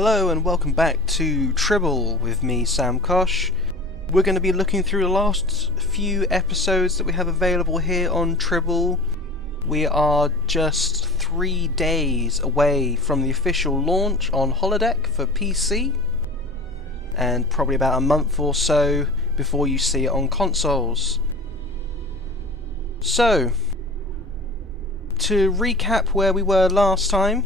Hello and welcome back to Tribble with me, Sam Kosh. We're going to be looking through the last few episodes that we have available here on Tribble. We are just 3 days away from the official launch on holodeck for PC, and probably about a month or so before you see it on consoles. So, to recap where we were last time,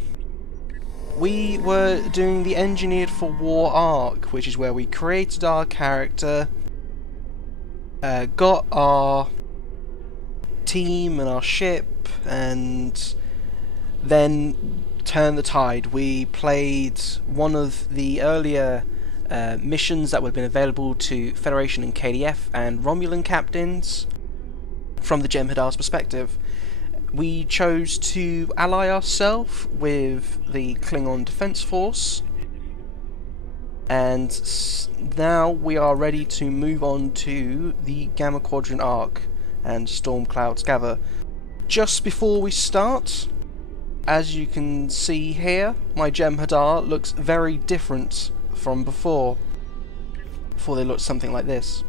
we were doing the Engineered for War arc, which is where we created our character, got our team and our ship, and then turned the tide. We played one of the earlier missions that would have been available to Federation and KDF and Romulan captains from the Jem'Hadar's perspective. We chose to ally ourselves with the Klingon Defense Force, and now we are ready to move on to the Gamma Quadrant Arc and Storm Clouds Gather. Just before we start, as you can see here, my Jem'Hadar looks very different from before. Before they looked something like this.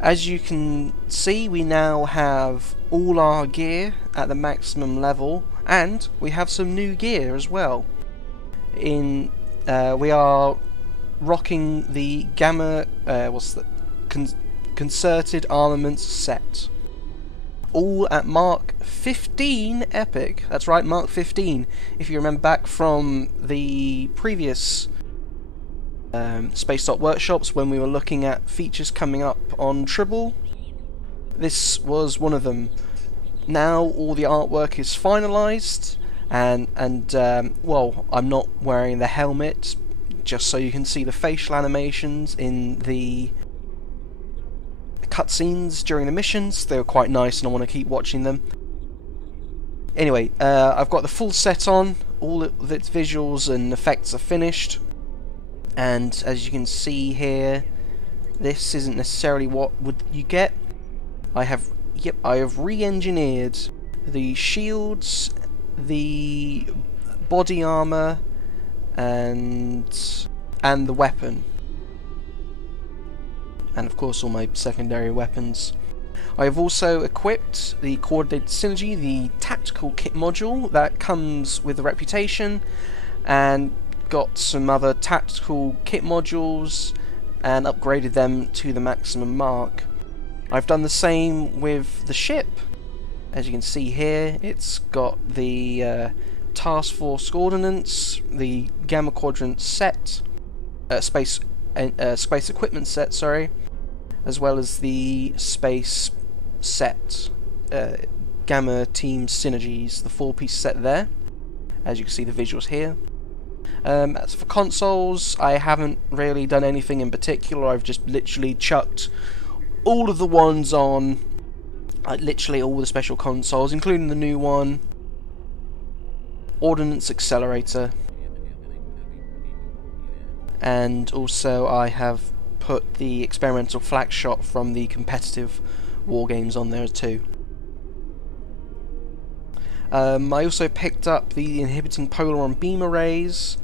As you can see, we now have all our gear at the maximum level, and we have some new gear as well. We are rocking the Gamma, Concerted Armaments set. All at Mark 15 Epic. That's right, Mark 15. If you remember back from the previous Space Dot workshops when we were looking at features coming up on Tribble, this was one of them. Now all the artwork is finalized, and well, I'm not wearing the helmet just so you can see the facial animations in the cutscenes during the missions. They were quite nice and I want to keep watching them. Anyway, I've got the full set on, all of its visuals and effects are finished. And as you can see here, this isn't necessarily what would you get. I have re-engineered the shields, the body armor, and the weapon, and of course all my secondary weapons. I have also equipped the Coordinated Synergy, the tactical kit module that comes with the reputation, and got some other tactical kit modules and upgraded them to the maximum mark. I've done the same with the ship. As you can see here, it's got the Task Force Ordnance, the Gamma Quadrant set, space equipment set, sorry, as well as the space set, Gamma Team Synergies, the 4-piece set there. As you can see the visuals here. As for consoles, I haven't really done anything in particular. I've just literally chucked all of the ones on, literally all the special consoles, including the new one, Ordnance Accelerator, and also I have put the experimental flak shot from the competitive war games on there too. I also picked up the inhibiting polaron beam arrays.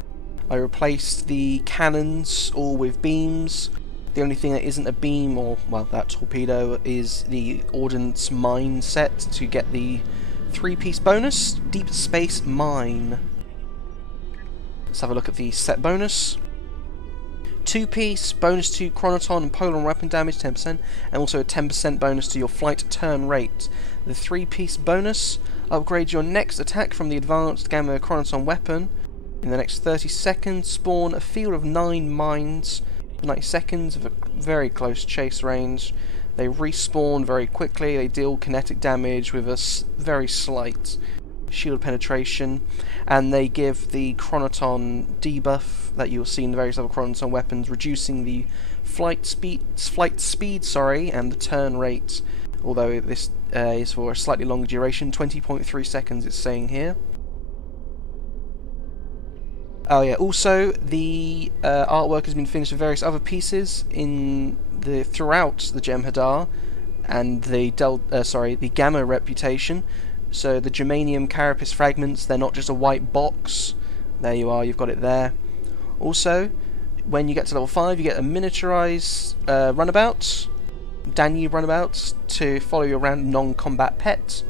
I replaced the cannons all with beams. The only thing that isn't a beam, or well, that torpedo, is the Ordnance Mine set to get the 3-piece bonus, Deep Space Mine. Let's have a look at the set bonus. 2-piece bonus to chronoton and polaron weapon damage 10%, and also a 10% bonus to your flight turn rate. The 3-piece bonus upgrades your next attack from the advanced gamma chronoton weapon. In the next 30 seconds, spawn a field of 9 mines for 90 seconds of a very close chase range. They respawn very quickly. They deal kinetic damage with a very slight shield penetration, and they give the chronoton debuff that you'll see in the various other chronoton weapons, reducing the flight speed, and the turn rate. Although this is for a slightly longer duration, 20.3 seconds it's saying here. Oh yeah, also the artwork has been finished for various other pieces throughout the Jem'Hadar and the Gamma reputation. So the germanium carapace fragments, they're not just a white box There you are, you've got it there. Also, when you get to level 5, you get a miniaturized runabout, Danube runabout, to follow you around, non-combat pet.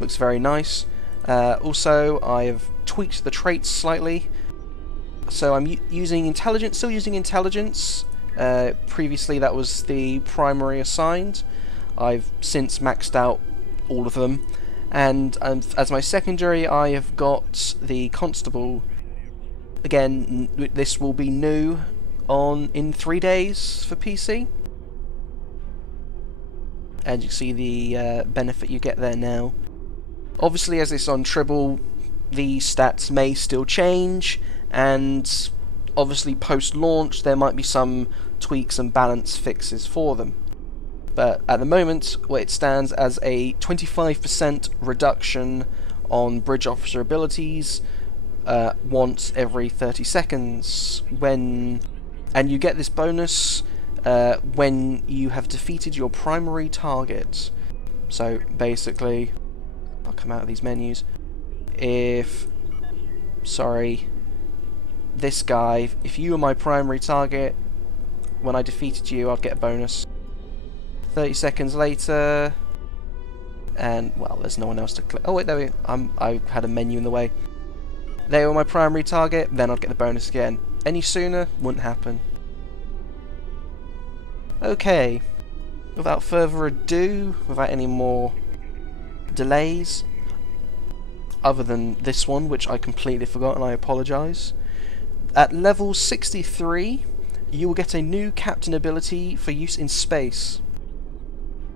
Looks very nice. Also, I have tweaked the traits slightly. So I'm using intelligence, still using intelligence. Previously that was the primary assigned. I've since maxed out all of them. And as my secondary, I have got the constable. Again, this will be new in 3 days for PC. And you see the benefit you get there now. Obviously, as it's on Tribble, the stats may still change, and obviously post-launch there might be some tweaks and balance fixes for them. But at the moment, it stands as a 25% reduction on bridge officer abilities once every 30 seconds, and you get this bonus when you have defeated your primary target. So basically, I'll come out of these menus. This guy, if you were my primary target, when I defeated you, I'd get a bonus. 30 seconds later, and, well, there's no one else to click. Oh wait, there we go. I had a menu in the way. They were my primary target, then I'd get the bonus again. Any sooner, wouldn't happen. Okay, without further ado, without any more delays, other than this one, which I completely forgot and I apologise. At level 63, you will get a new captain ability for use in space.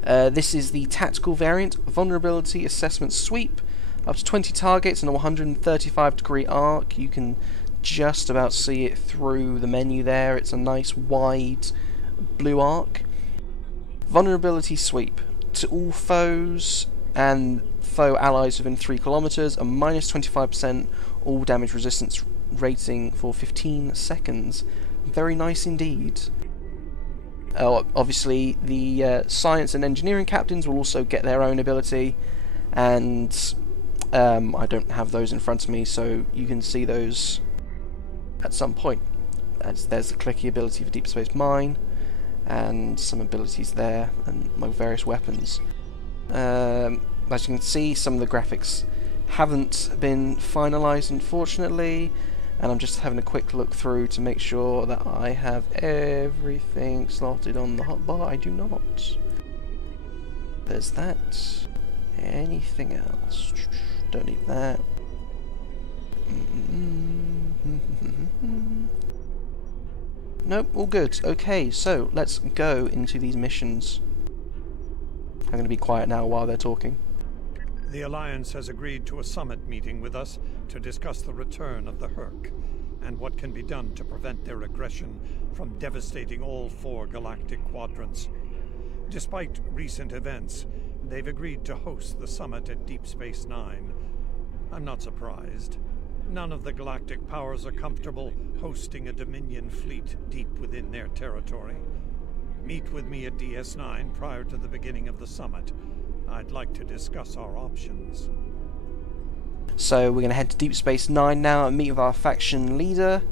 This is the tactical variant, Vulnerability Assessment Sweep. Up to 20 targets and a 135-degree arc. You can just about see it through the menu there. It's a nice wide blue arc. Vulnerability Sweep. To all foes and foe allies within 3 kilometers, a minus 25% all damage resistance rating for 15 seconds. Very nice indeed. Obviously, the science and engineering captains will also get their own ability, and I don't have those in front of me, so you can see those at some point. There's the clicky ability for Deep Space Mine, and some abilities there, and my various weapons. As you can see, some of the graphics haven't been finalised, unfortunately, and I'm just having a quick look through to make sure that I have everything slotted on the hotbar. I do not. There's that. Anything else? Don't need that. Nope, all good. Okay, so let's go into these missions. I'm going to be quiet now while they're talking. The Alliance has agreed to a summit meeting with us to discuss the return of the Herc, and what can be done to prevent their aggression from devastating all 4 galactic quadrants. Despite recent events, they've agreed to host the summit at Deep Space Nine. I'm not surprised. None of the galactic powers are comfortable hosting a Dominion fleet deep within their territory. Meet with me at DS9 prior to the beginning of the summit. I'd like to discuss our options. So we're going to head to Deep Space Nine now and meet with our faction leader,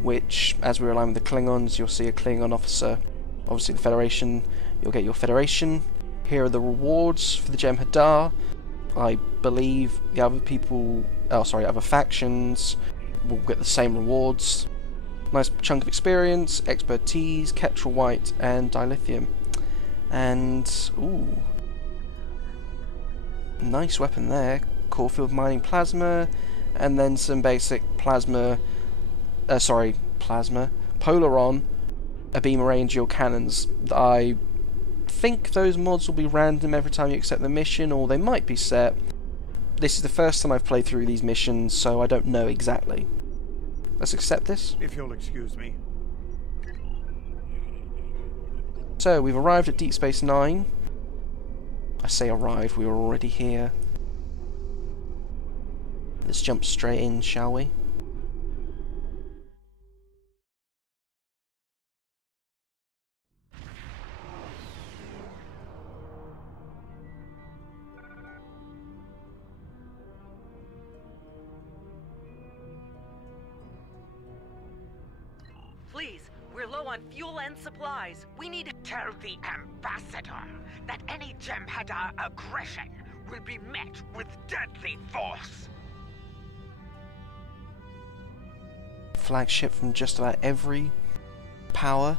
which, as we're aligned with the Klingons, you'll see a Klingon officer. Obviously the Federation, you'll get your Federation. Here are the rewards for the Jem'Hadar. I believe the other factions will get the same rewards. Nice chunk of experience, expertise, Ketral White, and dilithium. And, ooh, nice weapon there. Core field mining plasma, and then some basic plasma, Polaron, a beam array and dual cannons. I think those mods will be random every time you accept the mission, or they might be set. This is the first time I've played through these missions, so I don't know exactly. Let's accept this. If you'll excuse me. So, we've arrived at Deep Space Nine. I say arrived, we were already here. Let's jump straight in, shall we? low on fuel and supplies. We need to tell the Ambassador that any Jem'Hadar aggression will be met with deadly force. Flagship from just about every power.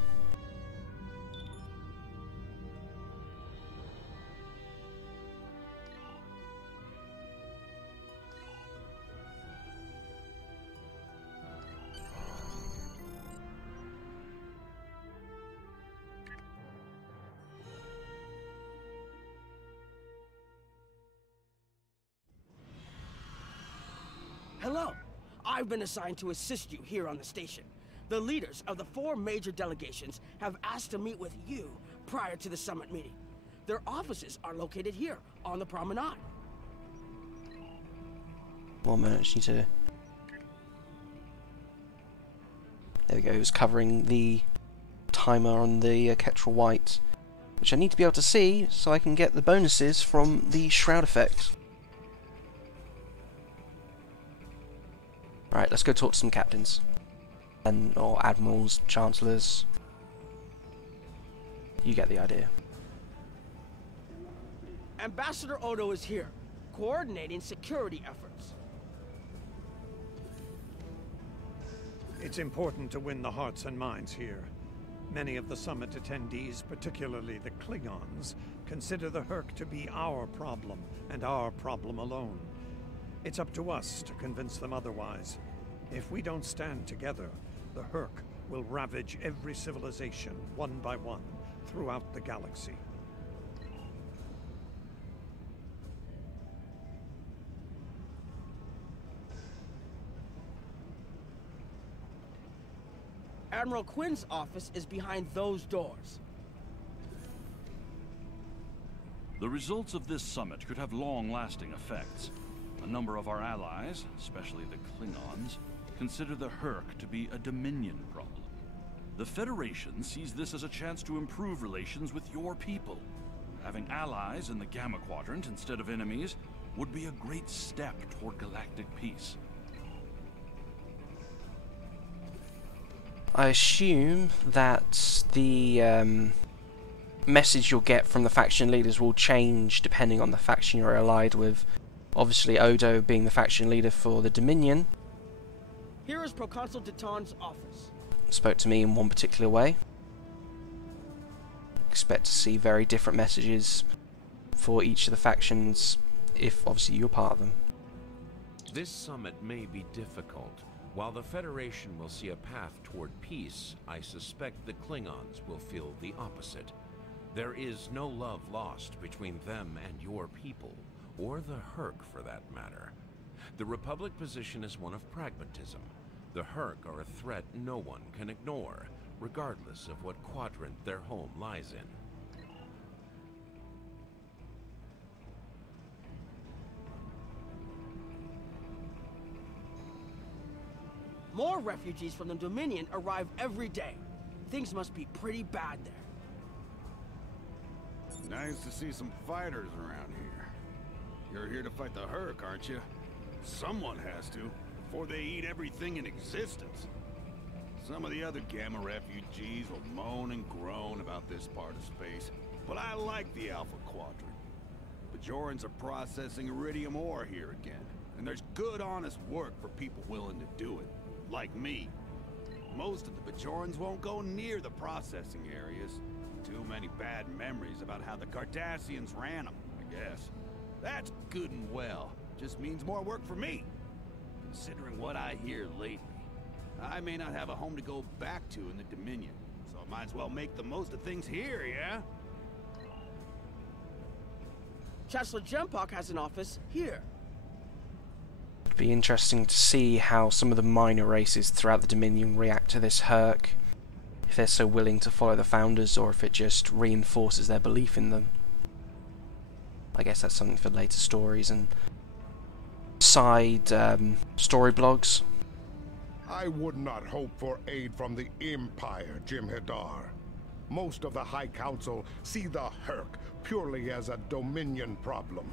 Hello. I've been assigned to assist you here on the station. The leaders of the 4 major delegations have asked to meet with you prior to the summit meeting. Their offices are located here on the promenade. 1 minute, I just need to... There we go, it was covering the timer on the Ketrel White, which I need to be able to see so I can get the bonuses from the Shroud effect. Right, let's go talk to some captains. Or admirals, chancellors. You get the idea. Ambassador Odo is here, coordinating security efforts. It's important to win the hearts and minds here. Many of the summit attendees, particularly the Klingons, consider the Herc to be our problem, and our problem alone. It's up to us to convince them otherwise. If we don't stand together, the Herc will ravage every civilization, one by one, throughout the galaxy. Admiral Quinn's office is behind those doors. The results of this summit could have long-lasting effects. A number of our allies, especially the Klingons, consider the Herc to be a Dominion problem. The Federation sees this as a chance to improve relations with your people. Having allies in the Gamma Quadrant instead of enemies would be a great step toward galactic peace. I assume that the message you'll get from the faction leaders will change depending on the faction you're allied with. Obviously, Odo being the faction leader for the Dominion. Here is Proconsul Deton's office. Spoke to me in one particular way. Expect to see very different messages for each of the factions, if obviously you're part of them. This summit may be difficult. While the Federation will see a path toward peace, I suspect the Klingons will feel the opposite. There is no love lost between them and your people, or the Herc for that matter. The Republic position is one of pragmatism. The Herc are a threat no one can ignore, regardless of what quadrant their home lies in. More refugees from the Dominion arrive every day. Things must be pretty bad there. Nice to see some fighters around here. You're here to fight the Herc, aren't you? Someone has to, before they eat everything in existence. Some of the other Gamma refugees will moan and groan about this part of space, but I like the Alpha Quadrant. Bajorans are processing iridium ore here again, and there's good, honest work for people willing to do it, like me. Most of the Bajorans won't go near the processing areas. Too many bad memories about how the Cardassians ran them, I guess. That's good and well. Just means more work for me. Considering what I hear lately, I may not have a home to go back to in the Dominion, so I might as well make the most of things here, yeah? Chancellor Jem'Hadar has an office here. It'd be interesting to see how some of the minor races throughout the Dominion react to this Herc. If they're so willing to follow the Founders, or if it just reinforces their belief in them. I guess that's something for later stories and side story blogs. I would not hope for aid from the Empire, Jem'Hadar. Most of the High Council see the Herc purely as a Dominion problem.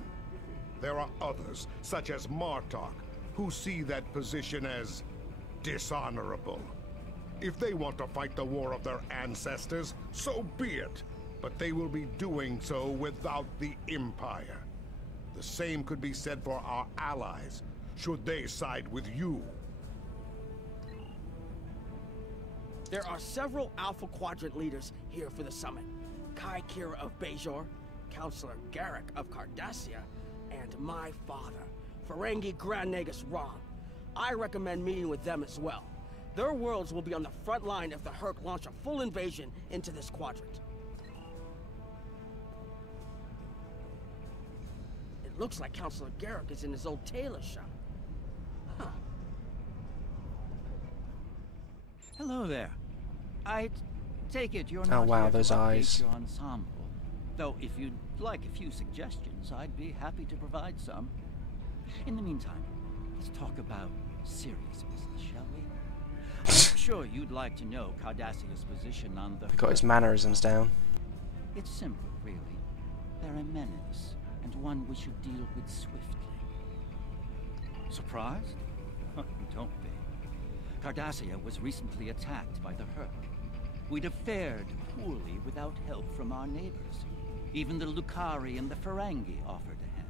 There are others, such as Martok, who see that position as dishonorable. If they want to fight the war of their ancestors, so be it. But they will be doing so without the Empire. The same could be said for our allies, should they side with you. There are several Alpha Quadrant leaders here for the summit. Kai Kira of Bajor, Counselor Garrick of Cardassia, and my father, Ferengi Grand Nagus Rom. I recommend meeting with them as well. Their worlds will be on the front line if the Hurk launch a full invasion into this quadrant. It looks like Counselor Garrick is in his old tailor shop. Huh. Hello there. I take it you're Oh, not wow, here those to update eyes. your ensemble. Though if you'd like a few suggestions, I'd be happy to provide some. In the meantime, let's talk about serious business, shall we? I'm sure you'd like to know Cardassia's position on the... He got his mannerisms down. It's simple, really. They're a menace, and one we should deal with swiftly. Surprised? Don't be. Cardassia was recently attacked by the Hurk. We'd have fared poorly without help from our neighbors. Even the Lucari and the Ferengi offered a hand.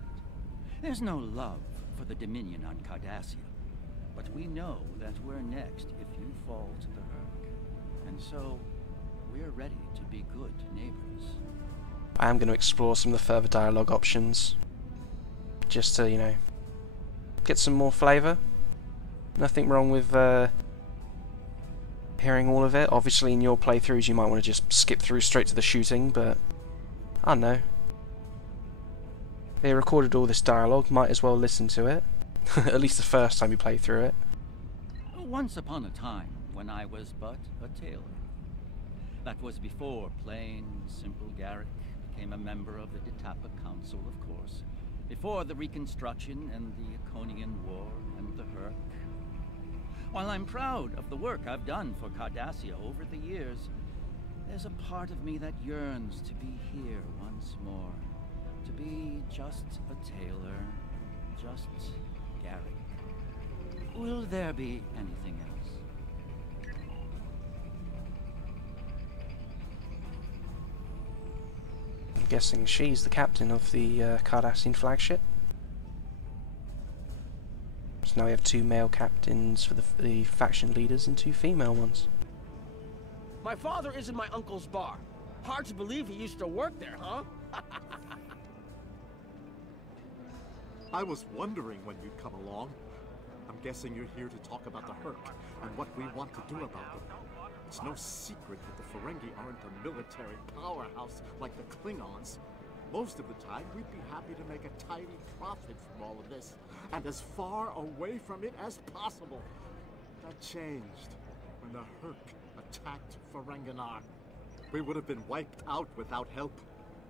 There's no love for the Dominion on Cardassia, but we know that we're next if you fall to the Hurk. And so, we're ready to be good neighbors. I am going to explore some of the further dialogue options. Just to, you know, get some more flavour. Nothing wrong with hearing all of it. Obviously in your playthroughs you might want to just skip through straight to the shooting, but I don't know. They recorded all this dialogue, might as well listen to it. At least the first time you play through it. Once upon a time, when I was but a tailor. That was before plain, simple Garrick became a member of the Ditapa Council, of course. Before the Reconstruction and the Iconian War and the Hurk. While I'm proud of the work I've done for Cardassia over the years, there's a part of me that yearns to be here once more. To be just a tailor, just Garrick. Will there be anything else? I'm guessing she's the captain of the Cardassian flagship. So now we have 2 male captains for the faction leaders and 2 female ones. My father is in my uncle's bar. Hard to believe he used to work there, huh? I was wondering when you'd come along. I'm guessing you're here to talk about the Hurk and what we want to do about them. It's no secret that the Ferengi aren't a military powerhouse like the Klingons. Most of the time, we'd be happy to make a tidy profit from all of this, and as far away from it as possible. That changed when the Hurk attacked Ferenginar. We would have been wiped out without help,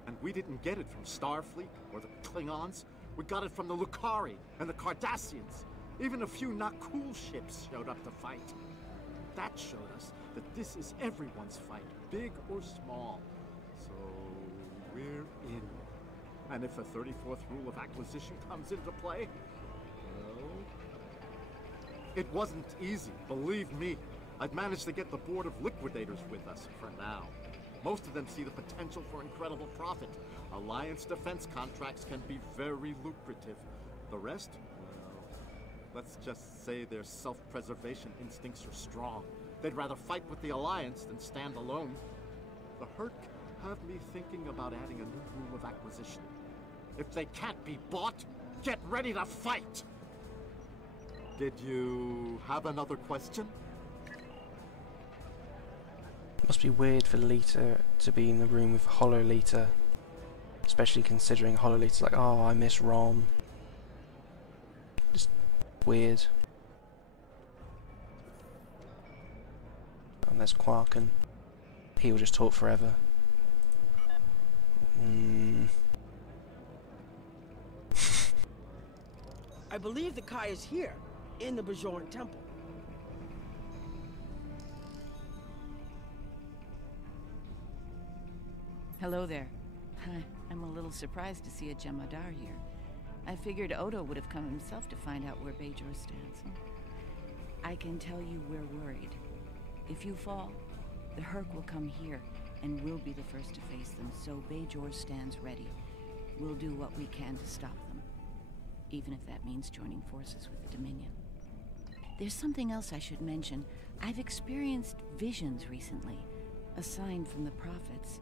and we didn't get it from Starfleet or the Klingons. We got it from the Lucari and the Cardassians. Even a few not cool ships showed up to fight. That showed us that this is everyone's fight, big or small. So we're in. And if the 34th rule of acquisition comes into play, well, it wasn't easy, believe me. I've managed to get the board of liquidators with us for now. Most of them see the potential for incredible profit. Alliance defense contracts can be very lucrative. The rest, well, let's just say their self-preservation instincts are strong. They'd rather fight with the Alliance than stand alone. The Hurk have me thinking about adding a new rule of acquisition. If they can't be bought, get ready to fight! Did you have another question? It must be weird for Lita to be in the room with Hollow Lita. Especially considering Hollow Lita's like, oh, I miss Rom. Just weird. And there's Quarken. He'll just talk forever. I believe the Kai is here, in the Bajoran Temple. Hello there. I'm a little surprised to see a Jem'Hadar here. I figured Odo would have come himself to find out where Bajor stands. I can tell you we're worried. If you fall, the Herc will come here, and we'll be the first to face them, so Bajor stands ready. We'll do what we can to stop them, even if that means joining forces with the Dominion. There's something else I should mention. I've experienced visions recently, a sign from the prophets.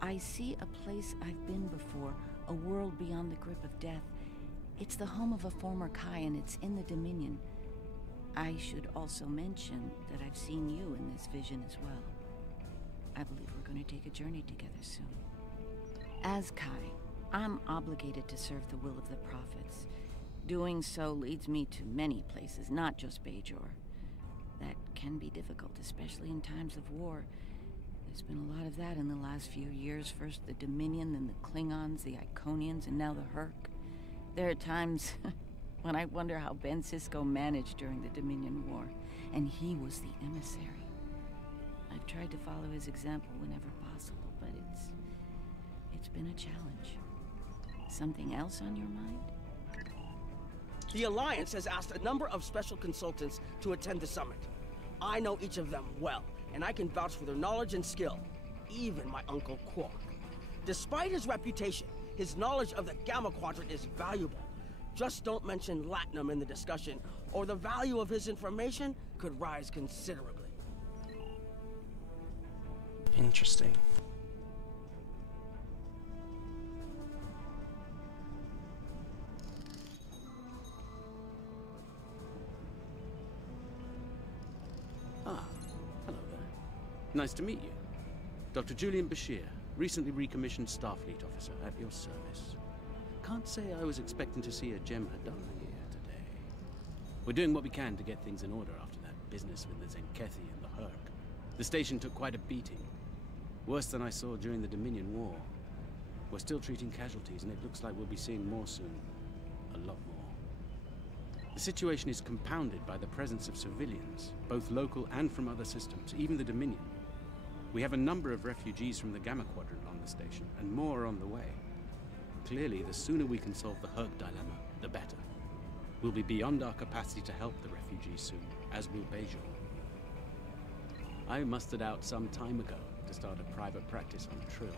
I see a place I've been before, a world beyond the grip of death. It's the home of a former Kai, and it's in the Dominion. I should also mention that I've seen you in this vision as well. I believe we're going to take a journey together soon. As Kai, I'm obligated to serve the will of the prophets. Doing so leads me to many places, not just Bajor. That can be difficult, especially in times of war. There's been a lot of that in the last few years. First the Dominion, then the Klingons, the Iconians, and now the Herc. There are times when I wonder how Ben Sisko managed during the Dominion War, and he was the emissary. I've tried to follow his example whenever possible, but it's been a challenge. Something else on your mind? The Alliance has asked a number of special consultants to attend the summit. I know each of them well, and I can vouch for their knowledge and skill. Even my Uncle Quark. Despite his reputation, his knowledge of the Gamma Quadrant is valuable. Just don't mention Latinum in the discussion, or the value of his information could rise considerably. Interesting. Ah, hello there. Nice to meet you. Dr. Julian Bashir, recently recommissioned Starfleet officer at your service. Can't say I was expecting to see a Jem'Hadar here today. We're doing what we can to get things in order after that business with the Zenkethi and the Herc. The station took quite a beating. Worse than I saw during the Dominion War. We're still treating casualties, and it looks like we'll be seeing more soon. A lot more. The situation is compounded by the presence of civilians, both local and from other systems, even the Dominion. We have a number of refugees from the Gamma Quadrant on the station, and more are on the way. Clearly, the sooner we can solve the Herc dilemma, the better. We'll be beyond our capacity to help the refugees soon, as will Bajor. I mustered out some time ago to start a private practice on Tribble.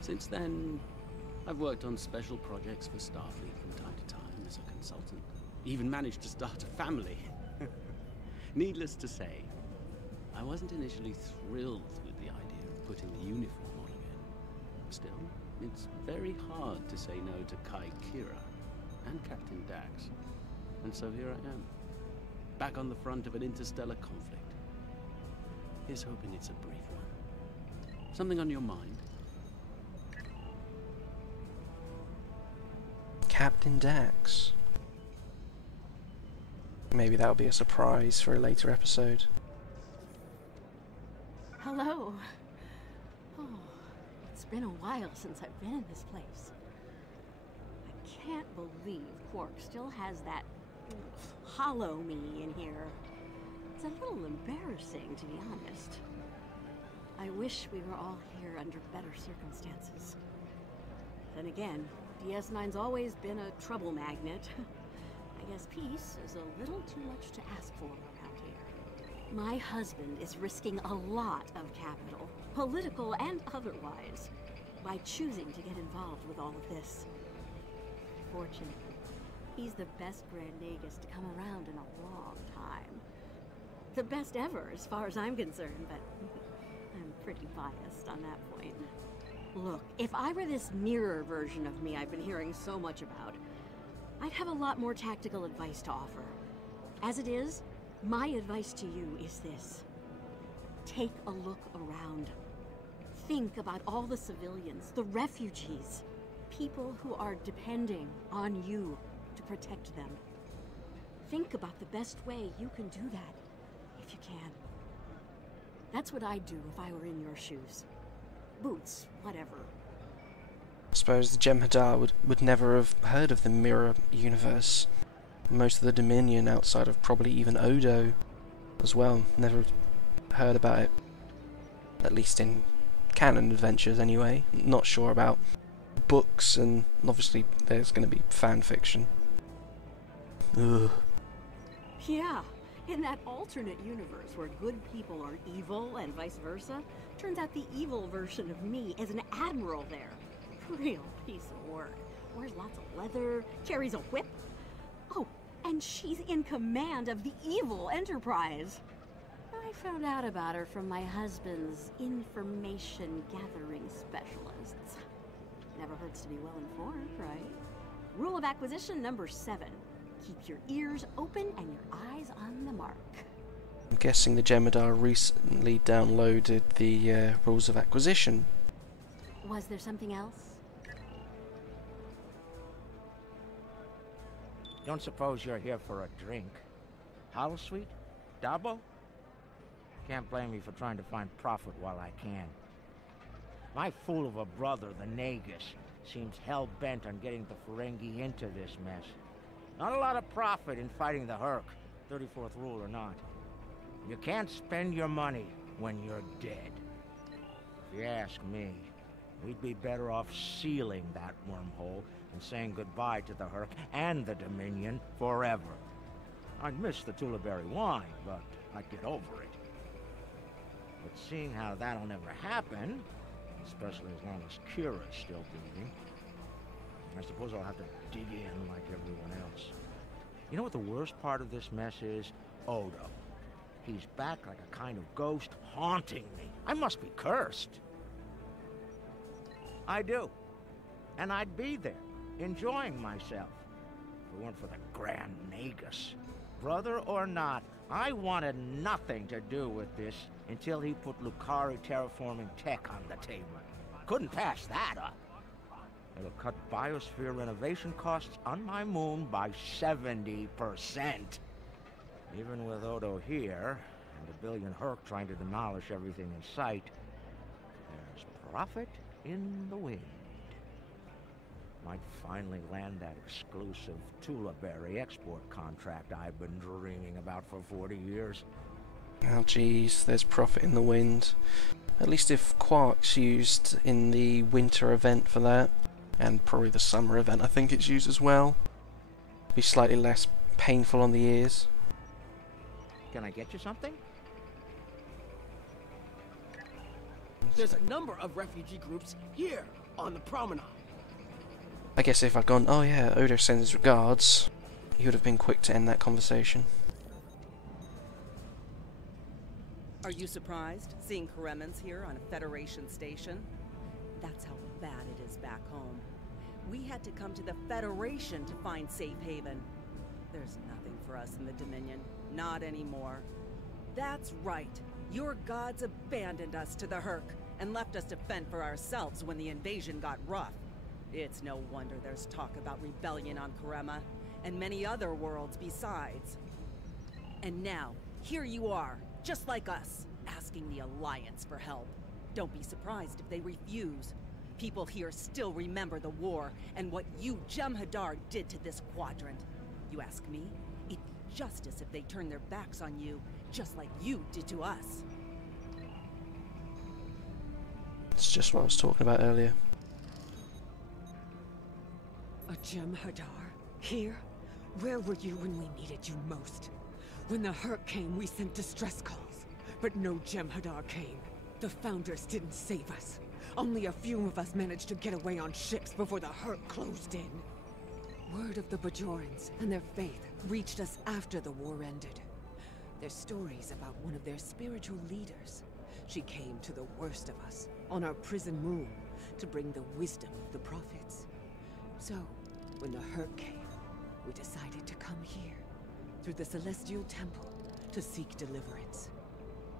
Since then, I've worked on special projects for Starfleet from time to time as a consultant. Even managed to start a family. Needless to say, I wasn't initially thrilled with the idea of putting the uniform on again. Still, it's very hard to say no to Kai Kira and Captain Dax. And so here I am, back on the front of an interstellar conflict. Here's hoping it's a brief one. Something on your mind? Captain Dax. Maybe that'll be a surprise for a later episode. Hello. Oh, it's been a while since I've been in this place. I can't believe Quark still has that hollow me in here. It's a little embarrassing, to be honest. I wish we were all here under better circumstances. Then again, DS9's always been a trouble magnet. I guess peace is a little too much to ask for around here. My husband is risking a lot of capital, political and otherwise, by choosing to get involved with all of this. Fortunately, he's the best Grand Nagus to come around in a long time. The best ever, as far as I'm concerned, but I'm pretty biased on that point. Look, if I were this mirror version of me I've been hearing so much about, I'd have a lot more tactical advice to offer. As it is, my advice to you is this. Take a look around. Think about all the civilians, the refugees, people who are depending on you to protect them. Think about the best way you can do that, if you can. That's what I'd do if I were in your shoes. Boots, whatever. I suppose the Jem'Hadar would never have heard of the mirror universe. Most of the Dominion, outside of probably even Odo as well, never heard about it. At least in canon adventures anyway. Not sure about books, and obviously there's going to be fan fiction. Ugh. Yeah, In that alternate universe where good people are evil and vice versa, turns out the evil version of me is an admiral there. Real piece of work. Wears lots of leather, carries a whip. Oh, and she's in command of the evil Enterprise. I found out about her from my husband's information gathering specialists. Never hurts to be well informed, right? Rule of acquisition number 7. Keep your ears open and your eyes on the mark. I'm guessing the Jem'Hadar recently downloaded the rules of acquisition. Was there something else? Don't suppose you're here for a drink? Hollow Sweet? Double? Can't blame me for trying to find profit while I can. My fool of a brother, the Nagus, seems hell-bent on getting the Ferengi into this mess. Not a lot of profit in fighting the Hurk, 34th rule or not. You can't spend your money when you're dead. If you ask me, we'd be better off sealing that wormhole and saying goodbye to the Hurk and the Dominion forever. I'd miss the Tullaberry wine, but I'd get over it. But seeing how that'll never happen, especially as long as Kira's still breathing, I suppose I'll have to dig in like everyone else. You know what the worst part of this mess is? Odo. He's back like a kind of ghost haunting me. I must be cursed. I do. And I'd be there, enjoying myself, if it weren't for the Grand Nagus. Brother or not, I wanted nothing to do with this until he put Lucari terraforming tech on the table. Couldn't pass that up. It'll cut biosphere renovation costs on my moon by 70%. Even with Odo here, and a billion Hurk trying to demolish everything in sight, there's profit in the wind. Might finally land that exclusive Tullaberry export contract I've been dreaming about for 40 years. Oh geez, there's profit in the wind. At least if Quark's used in the winter event for that, and probably the summer event I think it's used as well. Be slightly less painful on the ears. Can I get you something? There's a number of refugee groups here on the promenade. I guess if I'd gone, oh yeah, Odo sends his regards, he would have been quick to end that conversation. Are you surprised, seeing Koremans here on a Federation station? That's how bad it is back home. We had to come to the Federation to find safe haven. There's nothing for us in the Dominion, not anymore. That's right, your gods abandoned us to the Hurk, and left us to fend for ourselves when the invasion got rough. It's no wonder there's talk about rebellion on Korema, and many other worlds besides. And now, here you are, just like us, asking the Alliance for help. Don't be surprised if they refuse. People here still remember the war, and what you, Jem'Hadar, did to this quadrant. You ask me? It'd be justice if they turned their backs on you, just like you did to us. It's just what I was talking about earlier. A Jem'Hadar? Here? Where were you when we needed you most? When the Hurk came, we sent distress calls. But no Jem'Hadar came. The Founders didn't save us. Only a few of us managed to get away on ships before the Hurk closed in. Word of the Bajorans and their faith reached us after the war ended. Their stories about one of their spiritual leaders. She came to the worst of us, on our prison moon, to bring the wisdom of the prophets. So, when the Hurk came, we decided to come here, through the Celestial Temple, to seek deliverance.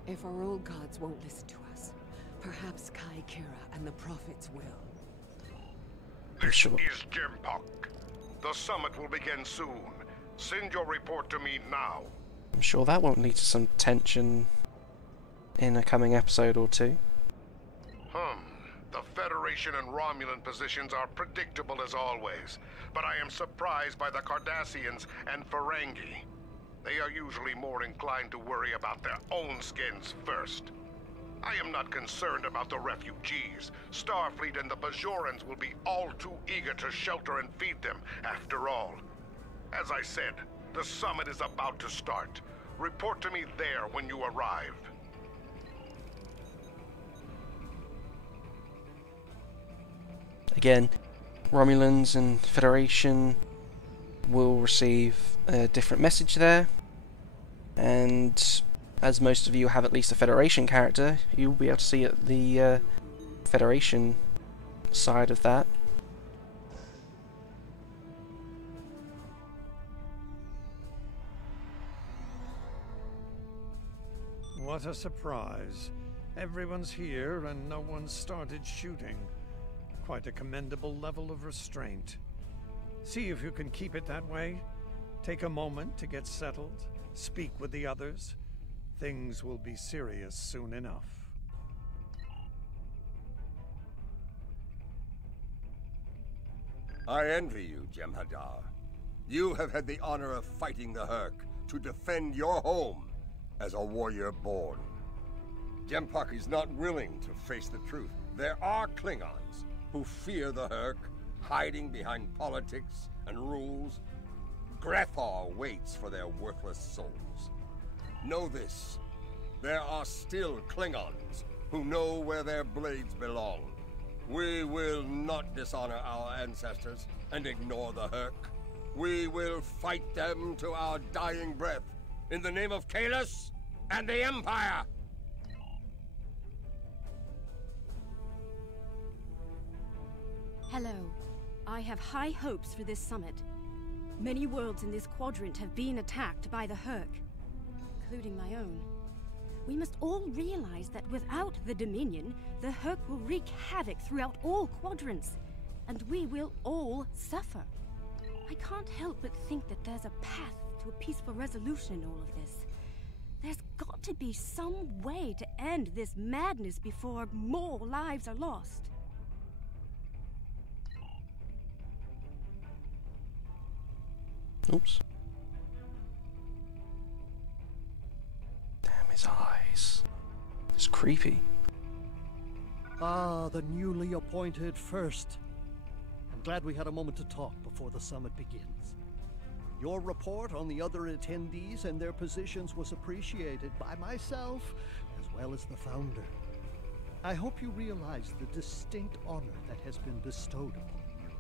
If our old gods won't listen to us, perhaps Kai Kira and the prophets will. This is Jem'Hadar. The summit will begin soon. Send your report to me now. I'm sure that won't lead to some tension in a coming episode or two. The Federation and Romulan positions are predictable as always, but I am surprised by the Cardassians and Ferengi. They are usually more inclined to worry about their own skins first. I am not concerned about the refugees. Starfleet and the Bajorans will be all too eager to shelter and feed them, after all. As I said, the summit is about to start. Report to me there when you arrive. Again, Romulans and Federation will receive a different message there, and as most of you have at least a Federation character, you'll be able to see at the Federation side of that. What a surprise. Everyone's here and no one's started shooting. Quite a commendable level of restraint. See if you can keep it that way. Take a moment to get settled, speak with the others. Things will be serious soon enough. I envy you, Jem'Hadar. You have had the honor of fighting the Hurk to defend your home as a warrior born. Jem'Hadar is not willing to face the truth. There are Klingons who fear the Hurk, hiding behind politics and rules. Grethar waits for their worthless souls. Know this. There are still Klingons who know where their blades belong. We will not dishonor our ancestors and ignore the Hurk. We will fight them to our dying breath in the name of Kahless and the Empire! Hello. I have high hopes for this summit. Many worlds in this quadrant have been attacked by the Hurk, including my own. We must all realize that without the Dominion, the Hurk will wreak havoc throughout all quadrants, and we will all suffer. I can't help but think that there's a path to a peaceful resolution in all of this. There's got to be some way to end this madness before more lives are lost. Oops. Damn, his eyes. It's creepy. Ah, the newly appointed First. I'm glad we had a moment to talk before the summit begins. Your report on the other attendees and their positions was appreciated by myself as well as the Founder. I hope you realize the distinct honor that has been bestowed upon you.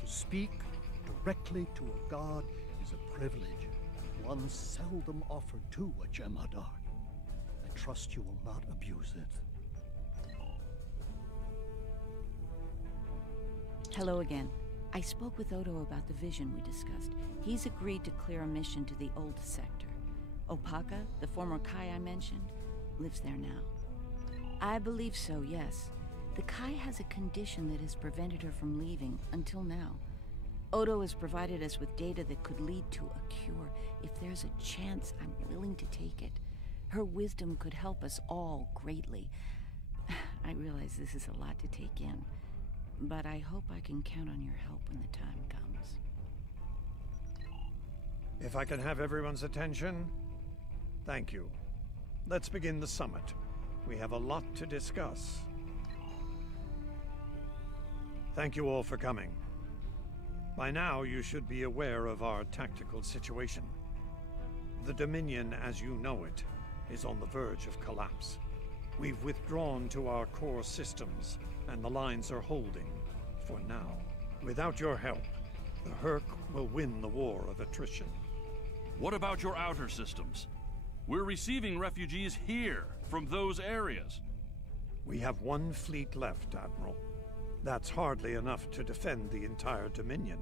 To speak directly to a god is a privilege, one seldom offered to a Jem'Hadar. I trust you will not abuse it. Hello again. I spoke with Odo about the vision we discussed. He's agreed to clear a mission to the old sector. Opaka, the former Kai I mentioned, lives there now. I believe so, yes. The Kai has a condition that has prevented her from leaving until now. Odo has provided us with data that could lead to a cure. If there's a chance, I'm willing to take it. Her wisdom could help us all greatly. I realize this is a lot to take in, but I hope I can count on your help when the time comes. If I can have everyone's attention, thank you. Let's begin the summit. We have a lot to discuss. Thank you all for coming. By now, you should be aware of our tactical situation. The Dominion, as you know it, is on the verge of collapse. We've withdrawn to our core systems, and the lines are holding, for now. Without your help, the Hurk will win the war of attrition. What about your outer systems? We're receiving refugees here, from those areas. We have one fleet left, Admiral. That's hardly enough to defend the entire Dominion.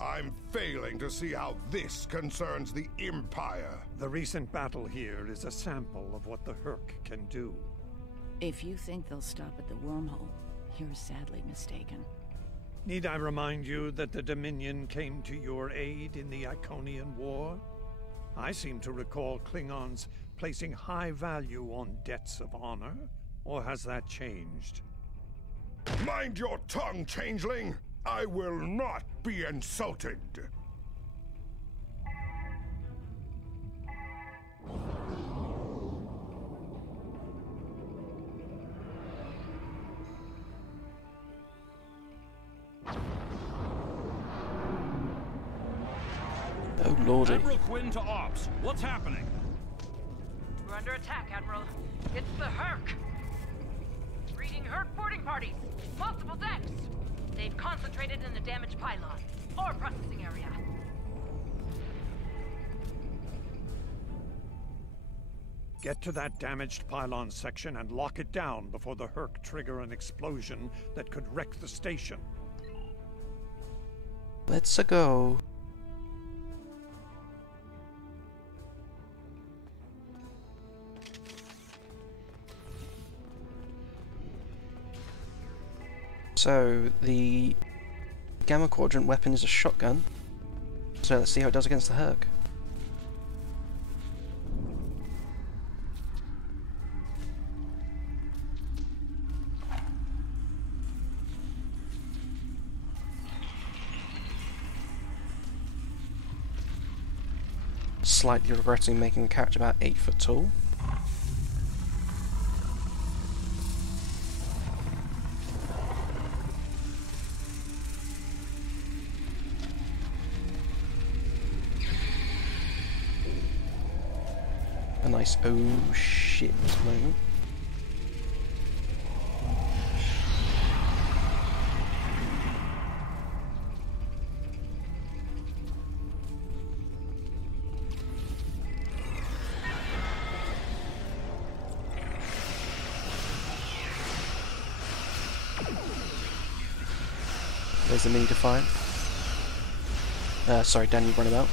I'm failing to see how this concerns the Empire. The recent battle here is a sample of what the Hurk can do. If you think they'll stop at the wormhole, you're sadly mistaken. Need I remind you that the Dominion came to your aid in the Iconian War? I seem to recall Klingons placing high value on debts of honor, or has that changed? Mind your tongue, changeling! I will not be insulted! Oh lordy. Admiral Quinn to ops. What's happening? We're under attack, Admiral. It's the Herc. Reading Herc boarding parties. Multiple decks. They've concentrated in the damaged pylon. Ore processing area. Get to that damaged pylon section and lock it down before the Herc trigger an explosion that could wreck the station. Let's go. So, the Gamma Quadrant weapon is a shotgun. So let's see how it does against the Herc. Slightly regretting making the character about 8 foot tall. A nice oh shit moment. There's the mini Defiant. Sorry, Daniel Runabout.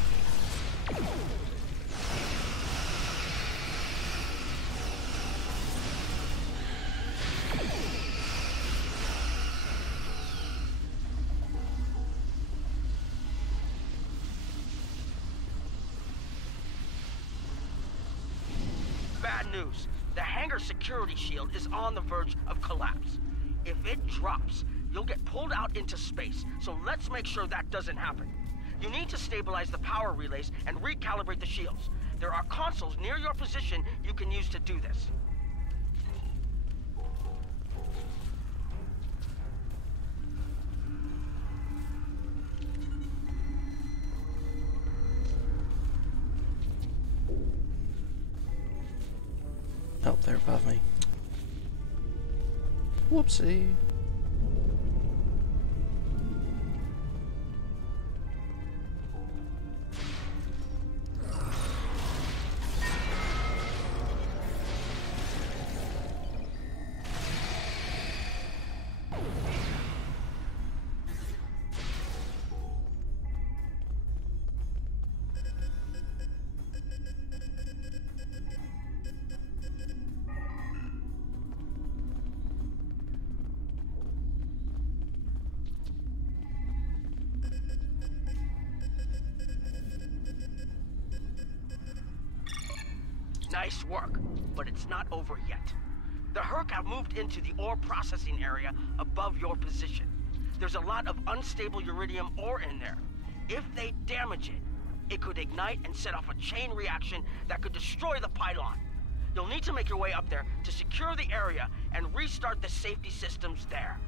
Bad news. The hangar security shield is on the verge of collapse. If it drops, you'll get pulled out into space, so let's make sure that doesn't happen. You need to stabilize the power relays and recalibrate the shields. There are consoles near your position you can use to do this. Oh, they're above me. Whoopsie. Nice work, but it's not over yet. The Herc have moved into the ore processing area above your position. There's a lot of unstable uridium ore in there. If they damage it, it could ignite and set off a chain reaction that could destroy the pylon. You'll need to make your way up there to secure the area and restart the safety systems there.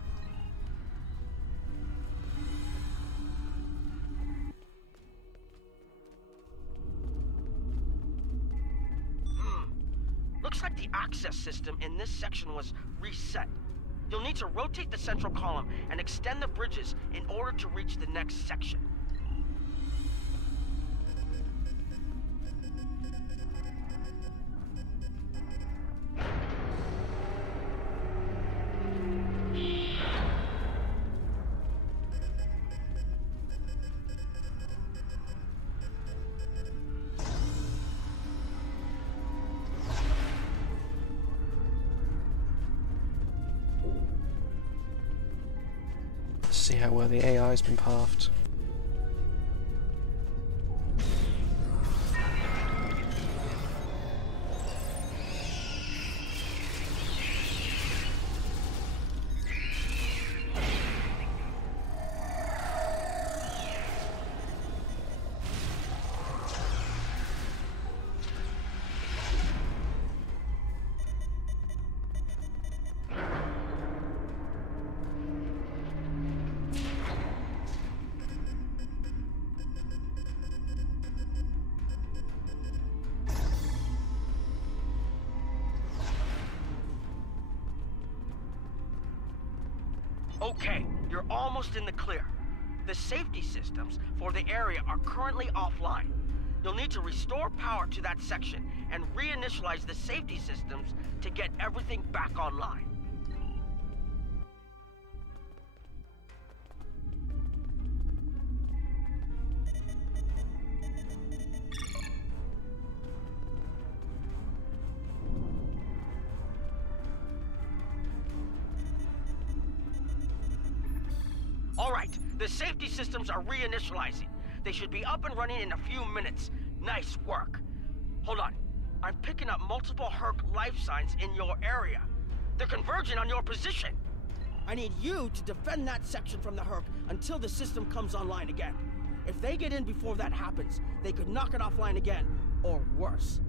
Looks like the access system in this section was reset. You'll need to rotate the central column and extend the bridges in order to reach the next section. See how well the AI's been pathed. Okay, you're almost in the clear. The safety systems for the area are currently offline. You'll need to restore power to that section and reinitialize the safety systems to get everything back online. All right, the safety systems are reinitializing. They should be up and running in a few minutes. Nice work. Hold on. I'm picking up multiple Herc life signs in your area. They're converging on your position. I need you to defend that section from the Herc until the system comes online again. If they get in before that happens, they could knock it offline again, or worse.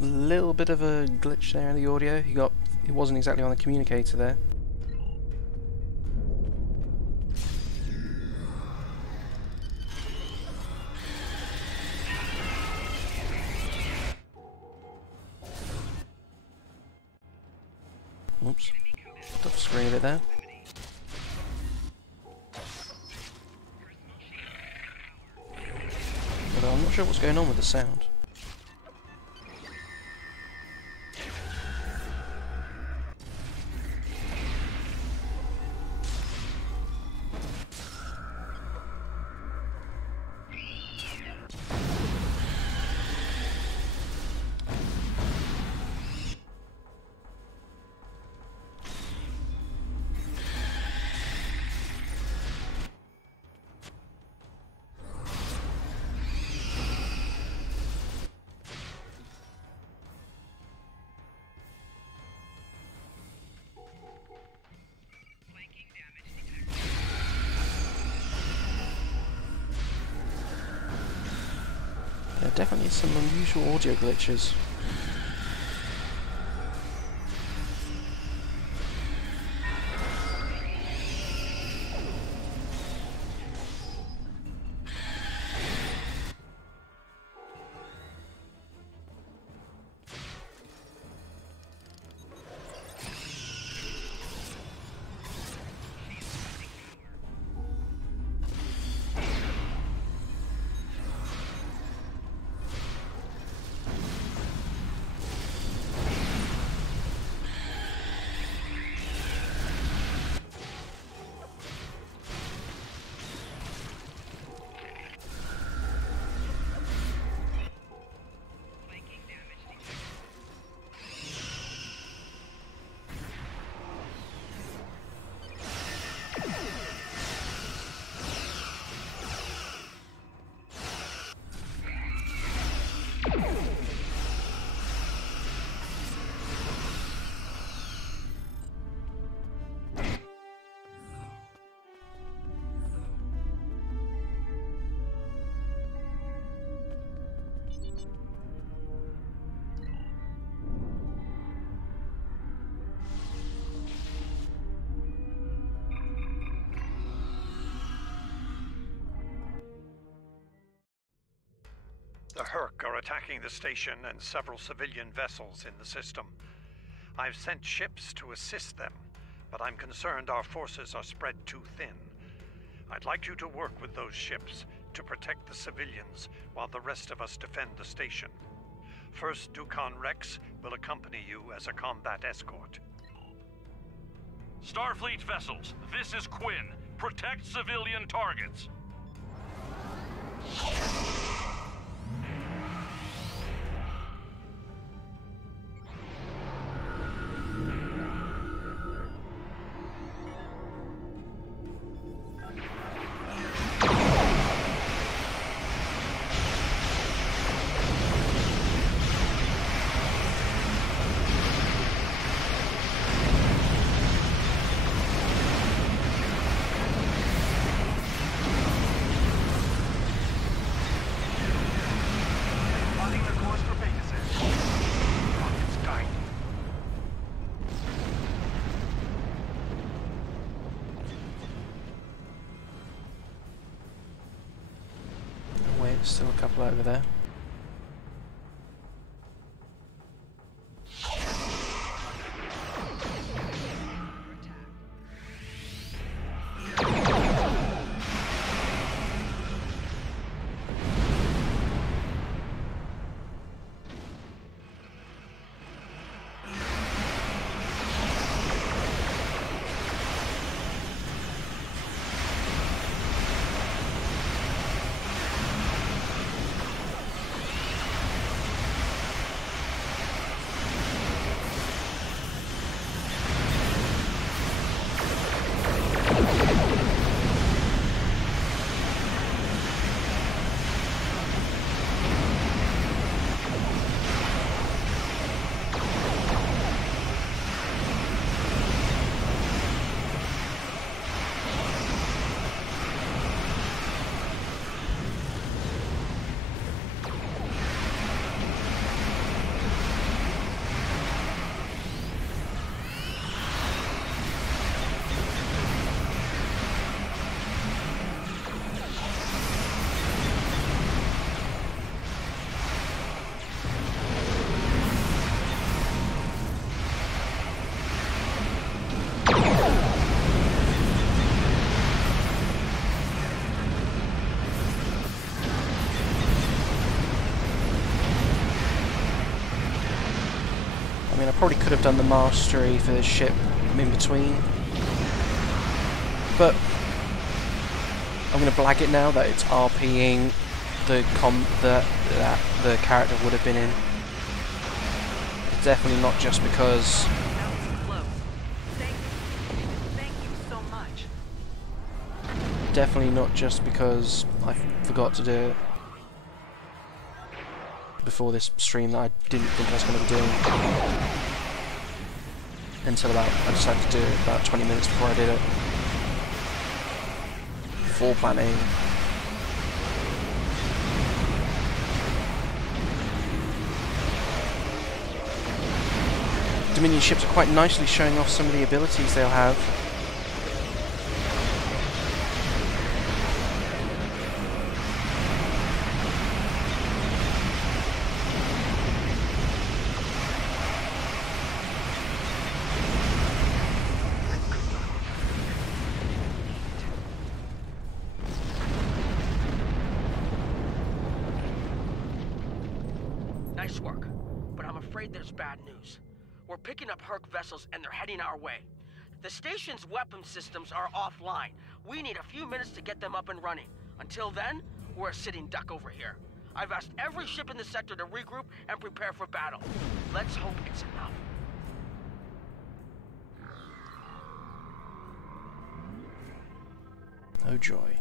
A little bit of a glitch there in the audio. It wasn't exactly on the communicator there. Oops, off screen a bit there. But I'm not sure what's going on with the sound. There are definitely some unusual audio glitches. The Herc are attacking the station and several civilian vessels in the system. I've sent ships to assist them, but I'm concerned our forces are spread too thin. I'd like you to work with those ships to protect the civilians while the rest of us defend the station. First Dukan Rex will accompany you as a combat escort. Starfleet vessels, this is Quinn. Protect civilian targets. Still a couple over there. mean, I probably could have done the mastery for this ship in between, but I'm going to blag it now that it's RPing the that the character would have been in. It's definitely not just because. Thank you so much. Definitely not just because I forgot to do it before this stream that I didn't think I was going to be doing until I decided to do it about 20 minutes before I did it. Full planning. Dominion ships are quite nicely showing off some of the abilities they'll have. Nice work, but I'm afraid there's bad news. We're picking up Herc vessels and they're heading our way. The station's weapon systems are offline. We need a few minutes to get them up and running. Until then, we're a sitting duck over here. I've asked every ship in the sector to regroup and prepare for battle. Let's hope it's enough. Oh joy.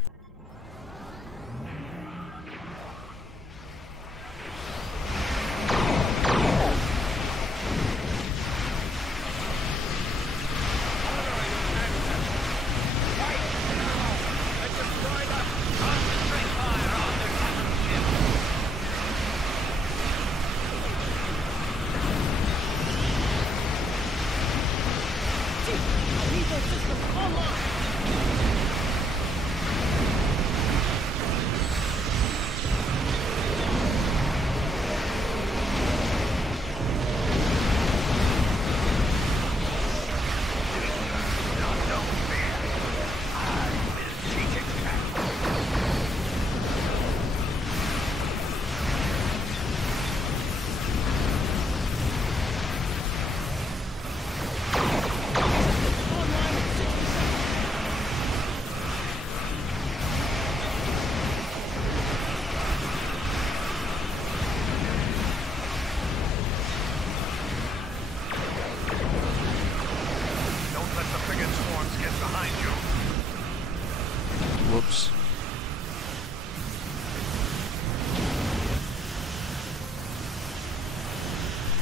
Whoops.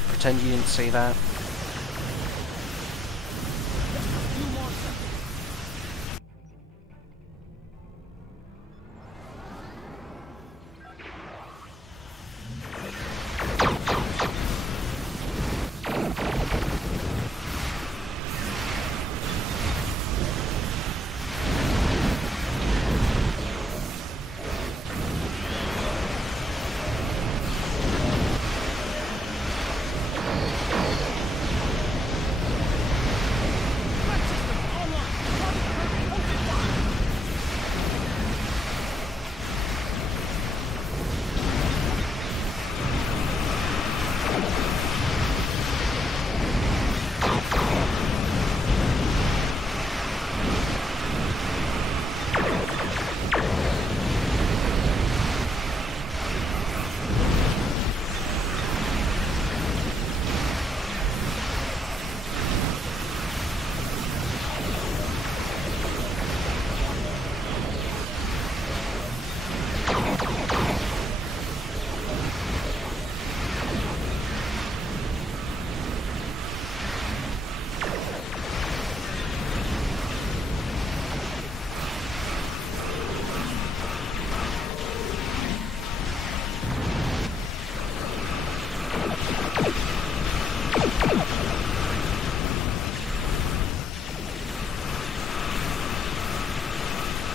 Pretend you didn't see that.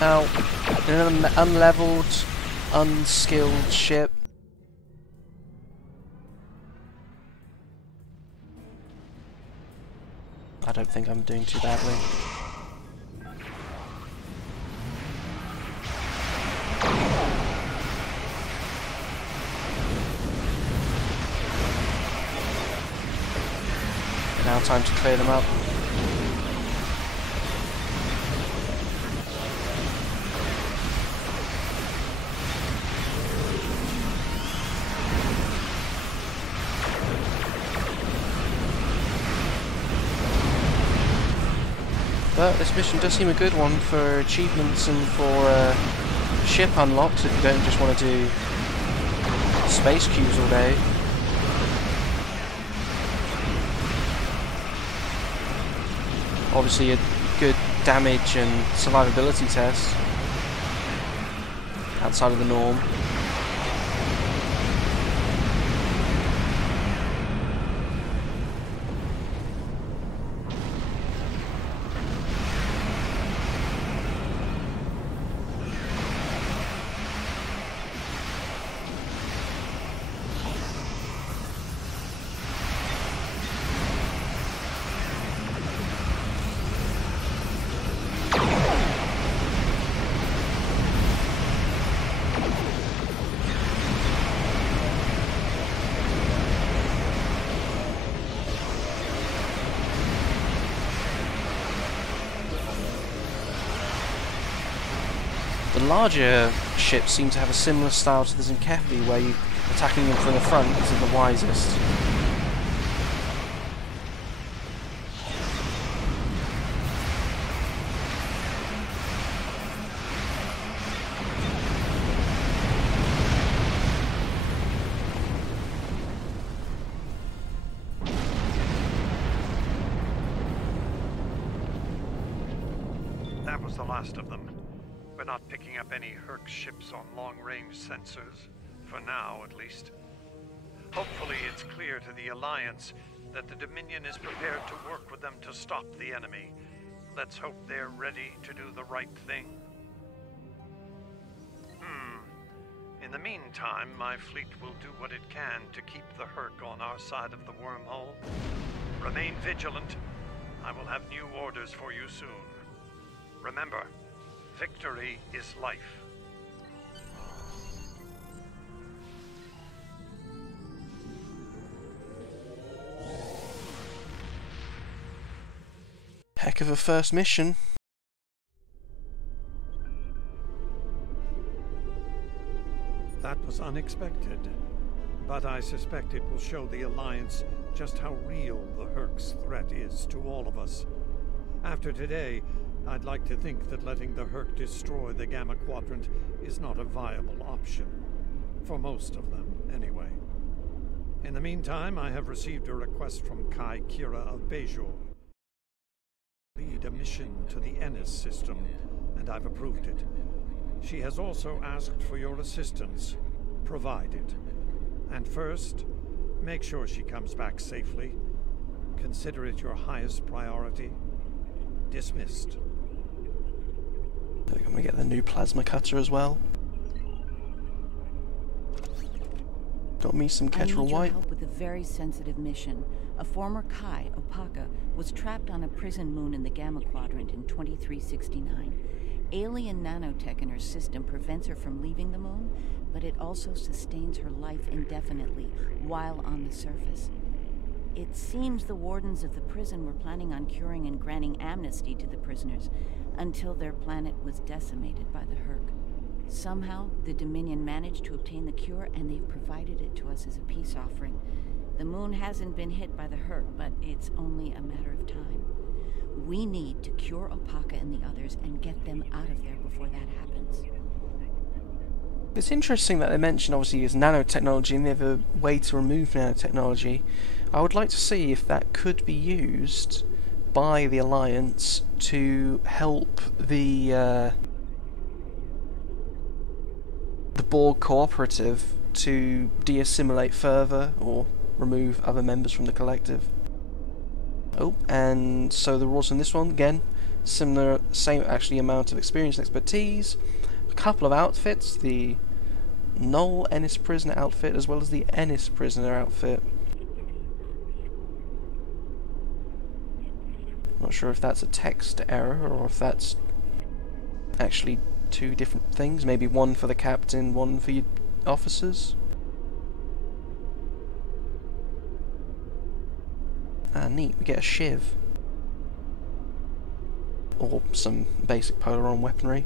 Now, in an unleveled, unskilled ship, I don't think I'm doing too badly. time to clear them up. But this mission does seem a good one for achievements and for ship unlocks if you don't just want to do space cubes all day. Obviously a good damage and survivability test outside of the norm. The larger ships seem to have a similar style to the Zinkefi, where you attacking them from the front isn't the wisest. That was the last of them. We're not picking up any Herc ships on long-range sensors, for now at least. Hopefully it's clear to the Alliance that the Dominion is prepared to work with them to stop the enemy. Let's hope they're ready to do the right thing. In the meantime, my fleet will do what it can to keep the Herc on our side of the wormhole. Remain vigilant. I will have new orders for you soon. Remember, victory is life. Heck of a first mission. That was unexpected, but I suspect it will show the Alliance just how real the Herc's threat is to all of us. After today, I'd like to think that letting the Herc destroy the Gamma Quadrant is not a viable option. For most of them, anyway. In the meantime, I have received a request from Kai Kira of Bejor. Lead a mission to the Ennis system, and I've approved it. She has also asked for your assistance. Provide it. And first, make sure she comes back safely. Consider it your highest priority. Dismissed. I think I'm gonna get the new plasma cutter as well. Got me some Ketrel White. Help with a very sensitive mission. A former Kai, Opaka, was trapped on a prison moon in the Gamma Quadrant in 2369. Alien nanotech in her system prevents her from leaving the moon, but it also sustains her life indefinitely while on the surface. It seems the wardens of the prison were planning on curing and granting amnesty to the prisoners until their planet was decimated by the Herc. Somehow, the Dominion managed to obtain the cure, and they've provided it to us as a peace offering. The moon hasn't been hit by the Herc, but it's only a matter of time. We need to cure Opaka and the others and get them out of there before that happens. It's interesting that they mention, obviously, is nanotechnology, and they have a way to remove nanotechnology. I would like to see if that could be used by the Alliance to help the Borg Cooperative to de-assimilate further or remove other members from the collective. Oh, and so the rules in this one, again, similar, same actually amount of experience and expertise, a couple of outfits, the Null Ennis Prisoner outfit as well as the Ennis Prisoner outfit. Not sure if that's a text error or if that's actually two different things, maybe one for the captain, one for your officers. Ah, neat, we get a shiv. Or some basic Polaron weaponry.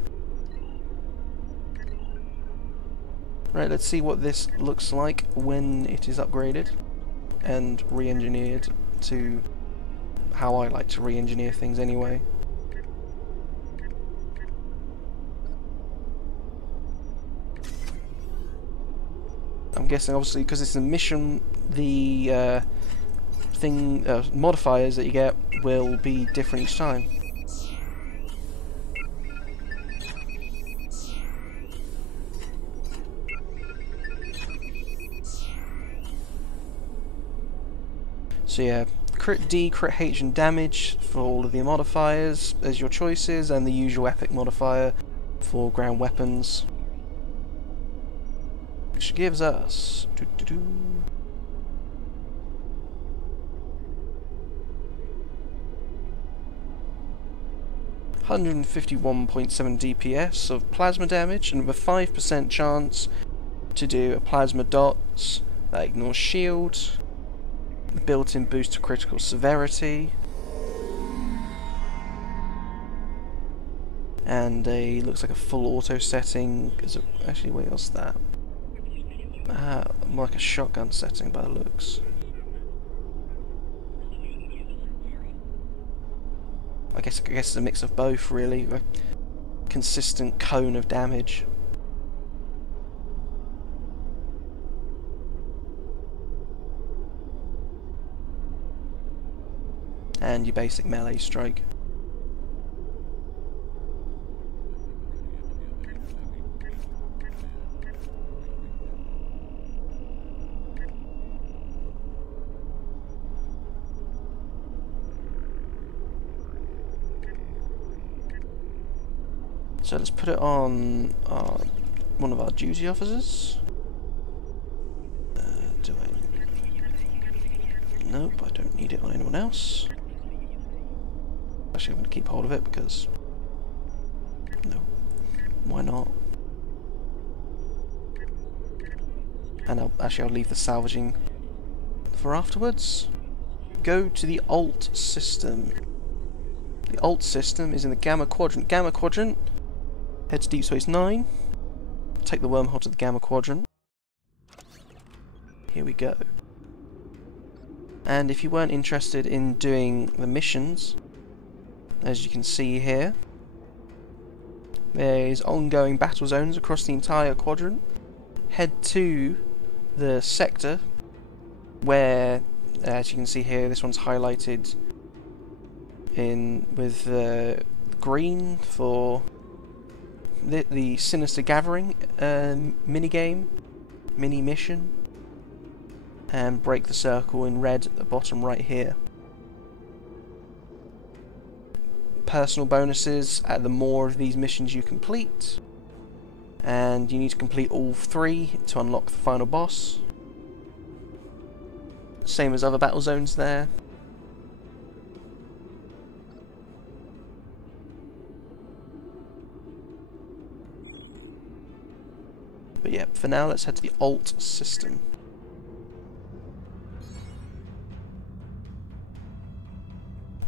Right, let's see what this looks like when it is upgraded and re-engineered to how I like to re-engineer things anyway. I'm guessing, obviously, because it's a mission, the modifiers that you get will be different each time. So yeah, crit D, crit H and damage for all of the modifiers as your choices, and the usual epic modifier for ground weapons. Which gives us 151.7 DPS of plasma damage, and with a 5% chance to do a plasma dots that ignores shield, built-in boost to critical severity, and a looks like a full auto setting. Actually, wait, what's that? More like a shotgun setting by the looks. I guess it's a mix of both, really. A consistent cone of damage. And your basic melee strike. So let's put it on one of our duty officers. Do I? Nope, I don't need it on anyone else. Actually, I'm going to keep hold of it because... no. Why not? And I'll leave the salvaging for afterwards. Go to the alt system. The alt system is in the Gamma Quadrant. Gamma Quadrant, head to Deep Space 9. Take the wormhole to the Gamma Quadrant. Here we go. And if you weren't interested in doing the missions, as you can see here, there's ongoing battle zones across the entire quadrant. Head to the sector where, as you can see here, this one's highlighted in with green for the Sinister Gathering mini mission, and break the circle in red at the bottom right here. Personal bonuses at the more of these missions you complete, and you need to complete all 3 to unlock the final boss. Same as other battle zones there. But yeah, for now let's head to the alt system.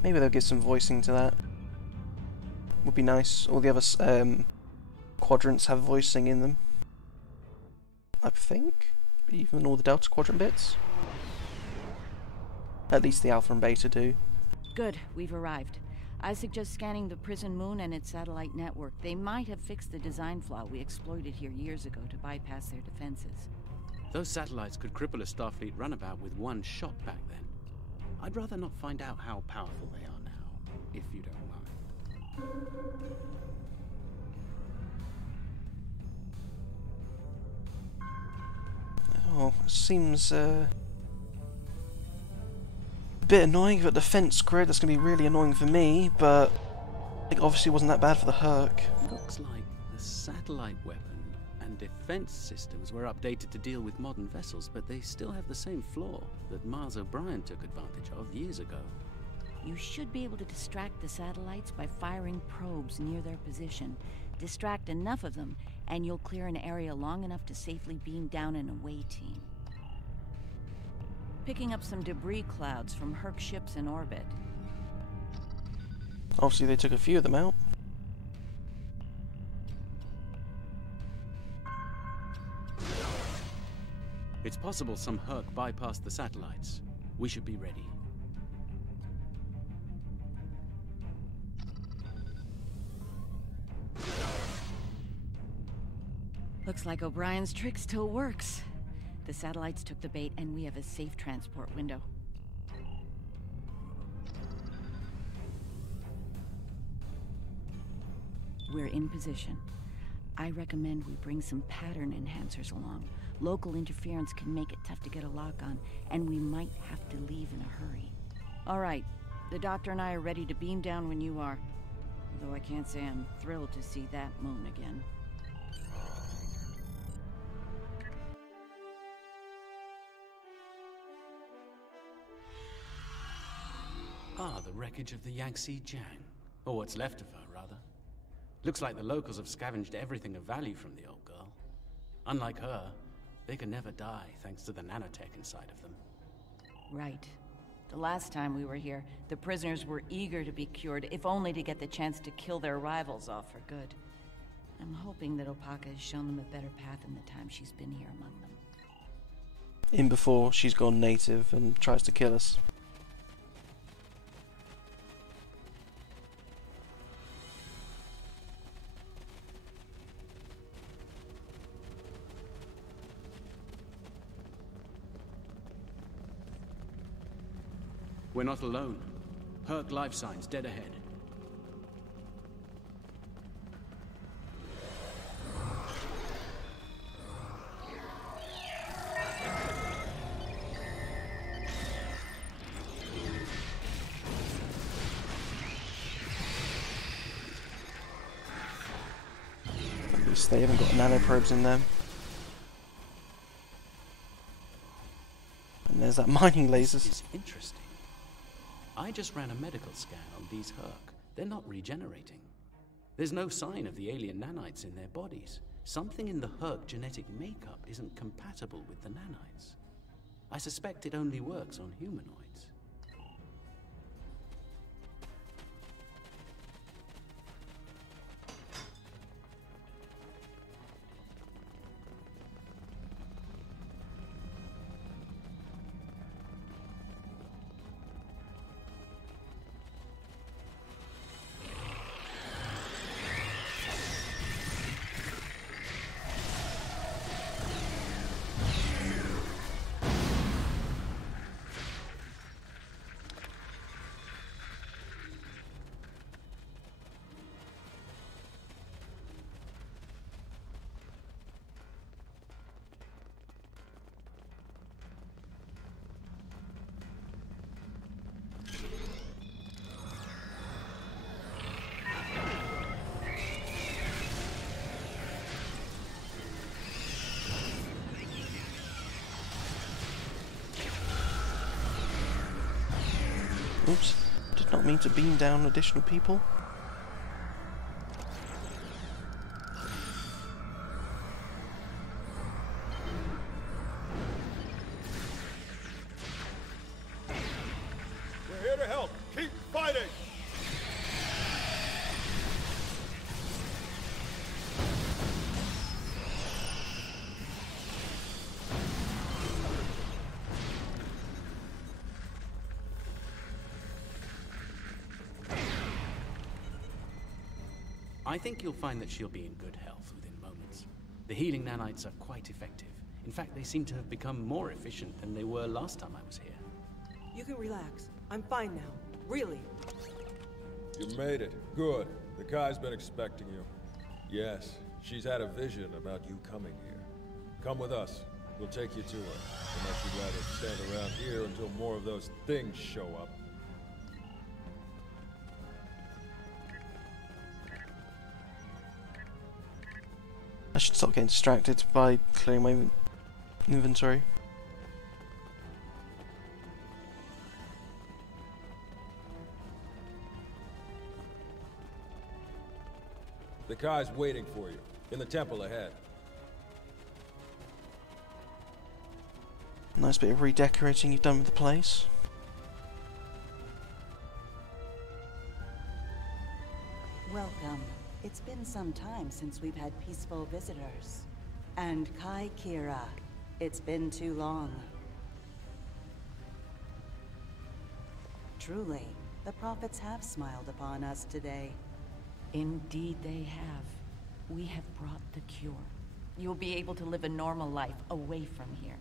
Maybe they'll give some voicing to that. Would be nice. All the other quadrants have voicing in them, I think. Even all the Delta Quadrant bits. At least the Alpha and Beta do. Good, we've arrived. I suggest scanning the prison moon and its satellite network. They might have fixed the design flaw we exploited here years ago to bypass their defenses. Those satellites could cripple a Starfleet runabout with one shot back then. I'd rather not find out how powerful they are now, if you don't mind. Oh, seems a bit annoying for the defense grid. That's going to be really annoying for me, but it obviously wasn't that bad for the Herc. Looks like the satellite weapon and defense systems were updated to deal with modern vessels, but they still have the same flaw that Mars O'Brien took advantage of years ago. You should be able to distract the satellites by firing probes near their position. Distract enough of them, and you'll clear an area long enough to safely beam down an away team. Picking up some debris clouds from Herc ships in orbit. Obviously they took a few of them out. It's possible some Herc bypassed the satellites. We should be ready. Looks like O'Brien's trick still works. The satellites took the bait and we have a safe transport window. We're in position. I recommend we bring some pattern enhancers along. Local interference can make it tough to get a lock on, and we might have to leave in a hurry. All right, the doctor and I are ready to beam down when you are. Though I can't say I'm thrilled to see that moon again. Ah, the wreckage of the Yangtze Jiang. Or what's left of her, rather. Looks like the locals have scavenged everything of value from the old girl. Unlike her, they can never die thanks to the nanotech inside of them. Right. The last time we were here, the prisoners were eager to be cured, if only to get the chance to kill their rivals off for good. I'm hoping that Opaka has shown them a better path in the time she's been here among them. In before she's gone native and tries to kill us. We're not alone. Herc life signs dead ahead. At least they haven't got nanoprobes in them. And there's that mining lasers. This is interesting. I just ran a medical scan on these Herc. They're not regenerating. There's no sign of the alien nanites in their bodies. Something in the Herc genetic makeup isn't compatible with the nanites. I suspect it only works on humanoids. Oops, did not mean to beam down additional people. We're here to help. Keep fighting! I think you'll find that she'll be in good health within moments. The healing nanites are quite effective. In fact, they seem to have become more efficient than they were last time I was here. You can relax. I'm fine now. Really. You made it. Good. The Kai's been expecting you. Yes, she's had a vision about you coming here. Come with us. We'll take you to her. Unless you'd rather stand around here until more of those things show up. I should stop getting distracted by clearing my inventory. The Kai's waiting for you, in the temple ahead. Nice bit of redecorating you've done with the place. Welcome. It's been some time since we've had peaceful visitors. And Kai Kira, it's been too long. Truly, the prophets have smiled upon us today. Indeed they have. We have brought the cure. You'll be able to live a normal life away from here.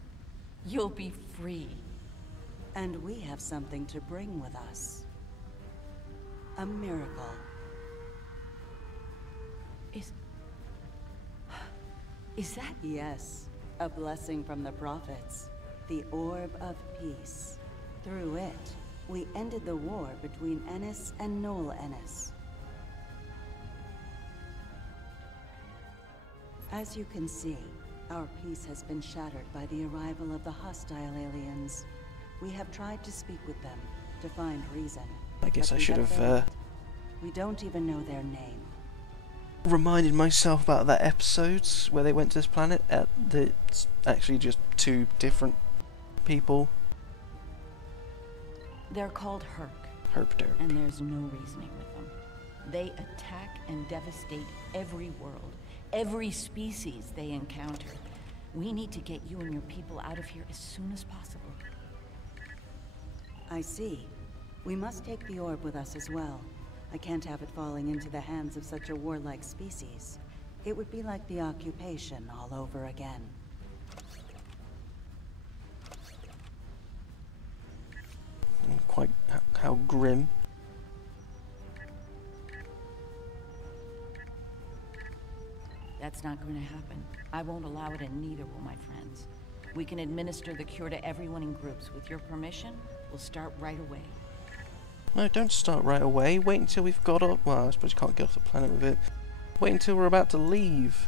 You'll be free. And we have something to bring with us. A miracle. Is that? Yes, a blessing from the prophets. The Orb of Peace. Through it, we ended the war between Ennis and Noel Ennis. As you can see, our peace has been shattered by the arrival of the hostile aliens. We have tried to speak with them, to find reason. I guess I should have We don't even know their name. reminded myself about that episode where they went to this planet. It's actually just two different people. They're called Herc. Herpder. And there's no reasoning with them. They attack and devastate every world, every species they encounter. We need to get you and your people out of here as soon as possible. I see. We must take the orb with us as well. I can't have it falling into the hands of such a warlike species. It would be like the occupation all over again. Quite how grim. That's not going to happen. I won't allow it, and neither will my friends. We can administer the cure to everyone in groups. With your permission, we'll start right away. No, don't start right away. Wait until we've got up. Well, I suppose you can't get off the planet with it. Wait until we're about to leave.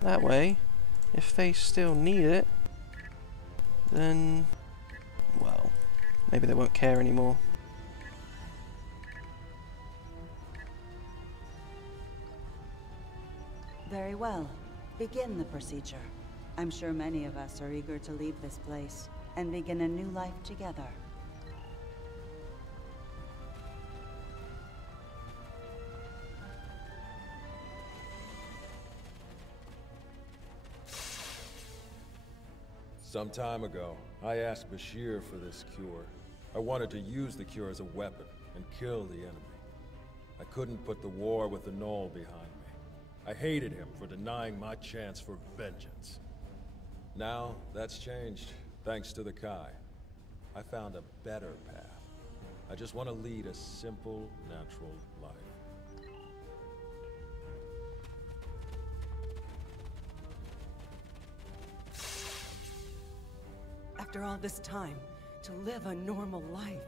That way, if they still need it, then, well, maybe they won't care anymore. Very well. Begin the procedure. I'm sure many of us are eager to leave this place and begin a new life together. Some time ago, I asked Bashir for this cure. I wanted to use the cure as a weapon and kill the enemy. I couldn't put the war with the Knoll behind me. I hated him for denying my chance for vengeance. Now, that's changed, thanks to the Kai. I found a better path. I just want to lead a simple, natural life. After all this time, to live a normal life,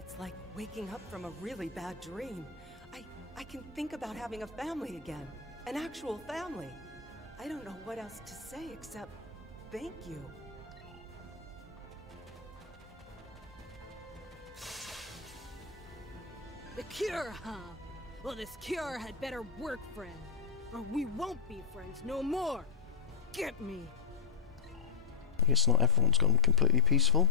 it's like waking up from a really bad dream. I can think about having a family again. An actual family. I don't know what else to say except thank you. The cure, huh? Well, this cure had better work, friend. Or we won't be friends no more. Get me. I guess not everyone's gone completely peaceful.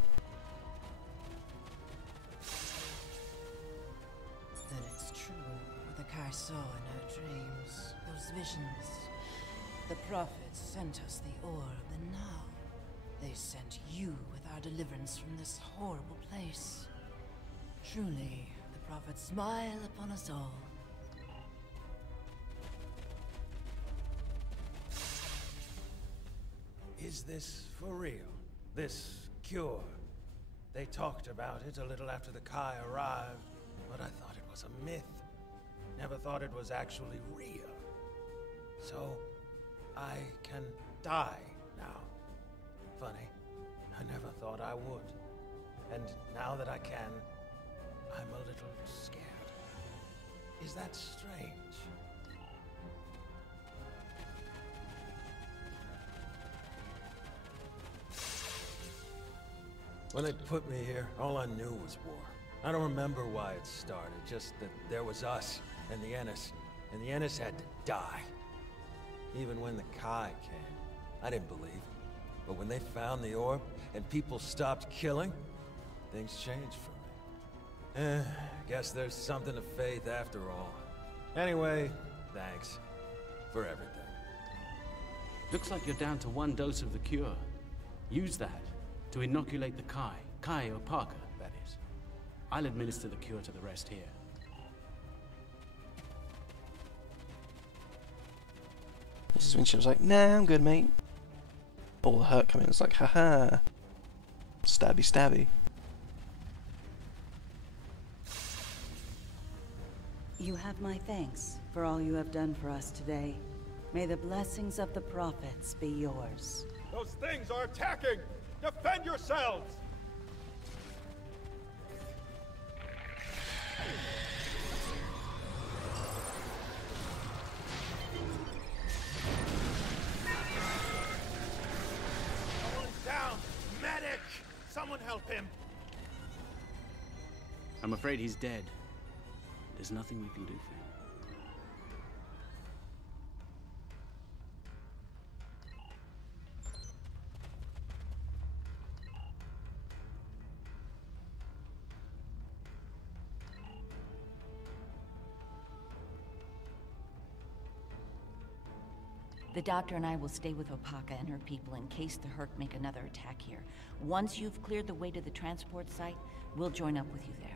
Then it's true what the Kai saw in her dreams. Those visions. The prophets sent us the orb, and now they sent you with our deliverance from this horrible place. Truly, the prophets smile upon us all. Is this for real? This cure? They talked about it a little after the Kai arrived, but I thought it was a myth. Never thought it was actually real. So, I can die now. Funny, I never thought I would. And now that I can, I'm a little scared. Is that strange? When they put me here, all I knew was war. I don't remember why it started, just that there was us and the Ennis had to die. Even when the Kai came, I didn't believe. But when they found the orb, and people stopped killing, things changed for me. Guess there's something to faith after all. Anyway, thanks for everything. Looks like you're down to 1 dose of the cure. Use that to inoculate the Kai or Parker, that is. I'll administer the cure to the rest here. This is when she was like, nah, I'm good, mate. All the hurt coming, it's like, haha. Stabby, stabby. You have my thanks for all you have done for us today. May the blessings of the prophets be yours. Those things are attacking! Defend yourselves! Someone's down! Medic! Someone help him! I'm afraid he's dead. There's nothing we can do for him. The doctor and I will stay with Opaka and her people in case the Herc make another attack here. Once you've cleared the way to the transport site, we'll join up with you there.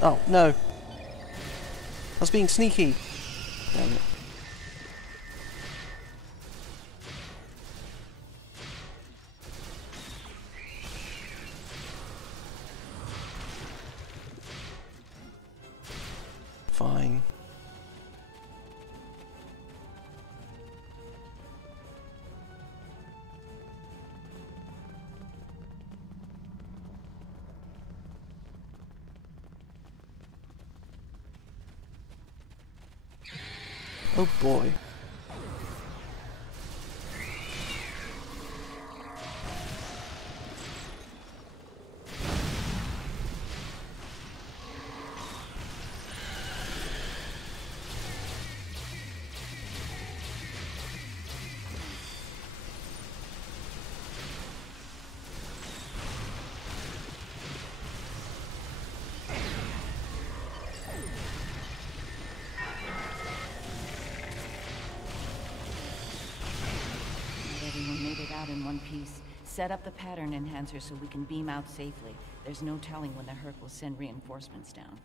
Oh, no. I was being sneaky. Damn it. Fine. Oh boy. Everyone made it out in one piece. Set up the pattern enhancer so we can beam out safely. There's no telling when the Herc will send reinforcements down.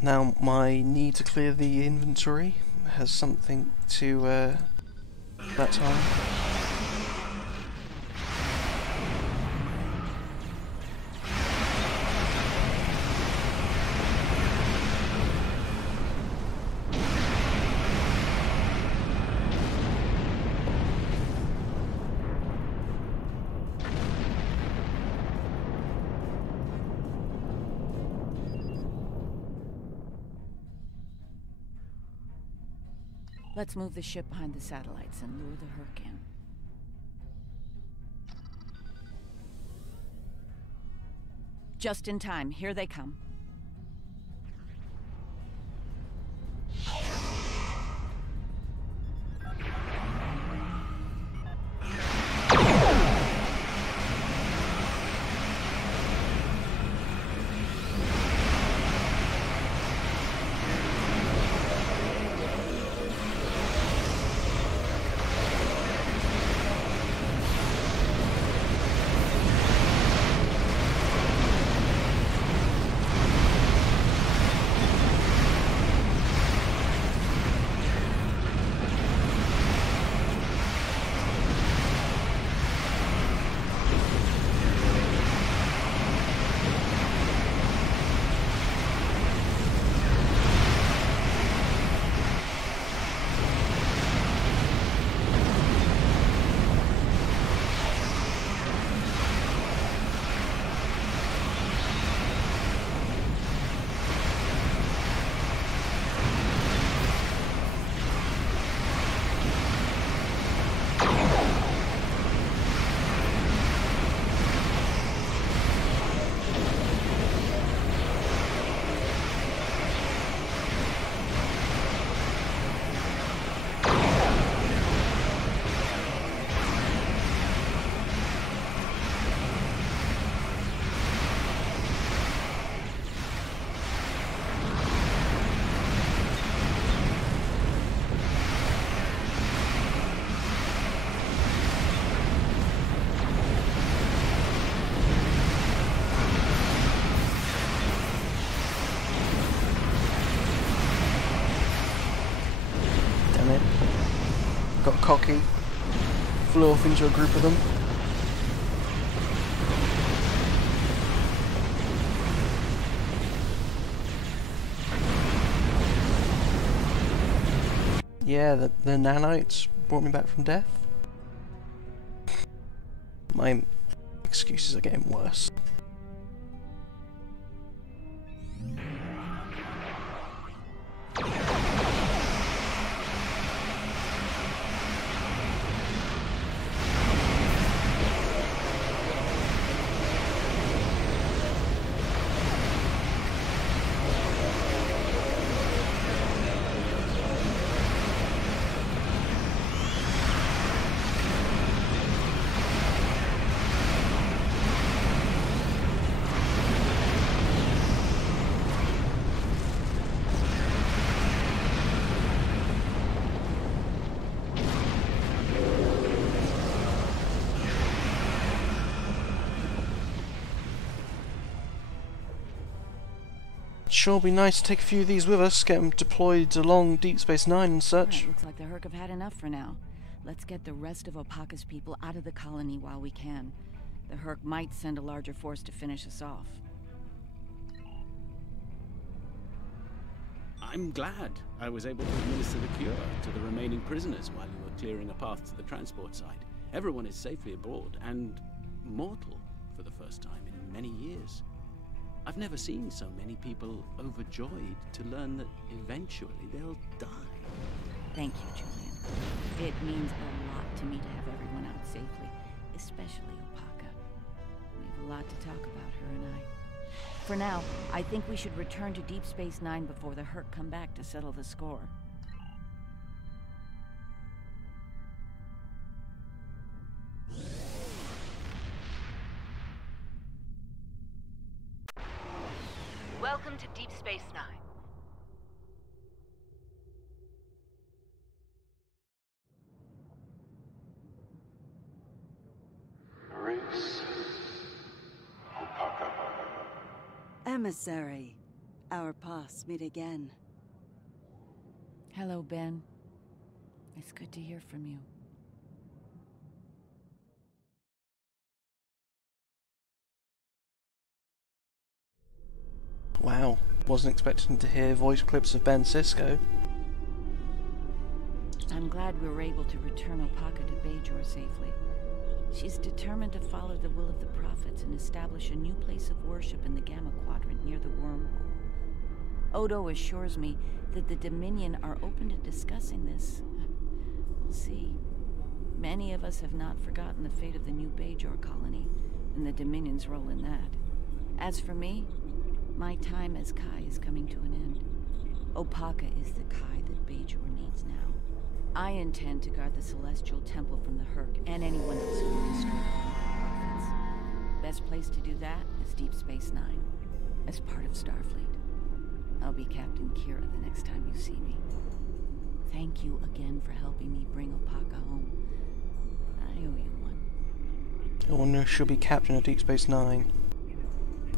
Now my need to clear the inventory has something to that time. Let's move the ship behind the satellites and lure the Herc in. Just in time. Here they come. Got cocky, flew off into a group of them. Yeah, the nanites brought me back from death. My excuses are getting worse. Sure be nice to take a few of these with us, get them deployed along Deep Space Nine and such. Right, looks like the Herc have had enough for now. Let's get the rest of Opaka's people out of the colony while we can. The Herc might send a larger force to finish us off. I'm glad I was able to administer the cure to the remaining prisoners while you were clearing a path to the transport site. Everyone is safely aboard and mortal for the first time in many years. I've never seen so many people overjoyed to learn that eventually they'll die. Thank you, Julian. It means a lot to me to have everyone out safely, especially Opaka. We have a lot to talk about, her and I. For now, I think we should return to Deep Space Nine before the Herc come back to settle the score. Welcome to Deep Space Nine. Emissary, Our paths meet again. Hello, Ben. It's good to hear from you. Wow, wasn't expecting to hear voice clips of Ben Sisko. I'm glad we were able to return Opaka to Bajor safely. She's determined to follow the will of the prophets and establish a new place of worship in the Gamma Quadrant near the wormhole. Odo assures me that the Dominion are open to discussing this. We'll see. Many of us have not forgotten the fate of the new Bajor colony and the Dominion's role in that. As for me, my time as Kai is coming to an end. Opaka is the Kai that Bajor needs now. I intend to guard the Celestial Temple from the Herc and anyone else who will destroy the prophets. Best place to do that is Deep Space Nine, as part of Starfleet. I'll be Captain Kira the next time you see me. Thank you again for helping me bring Opaka home. I owe you one. I wonder if she'll be captain of Deep Space Nine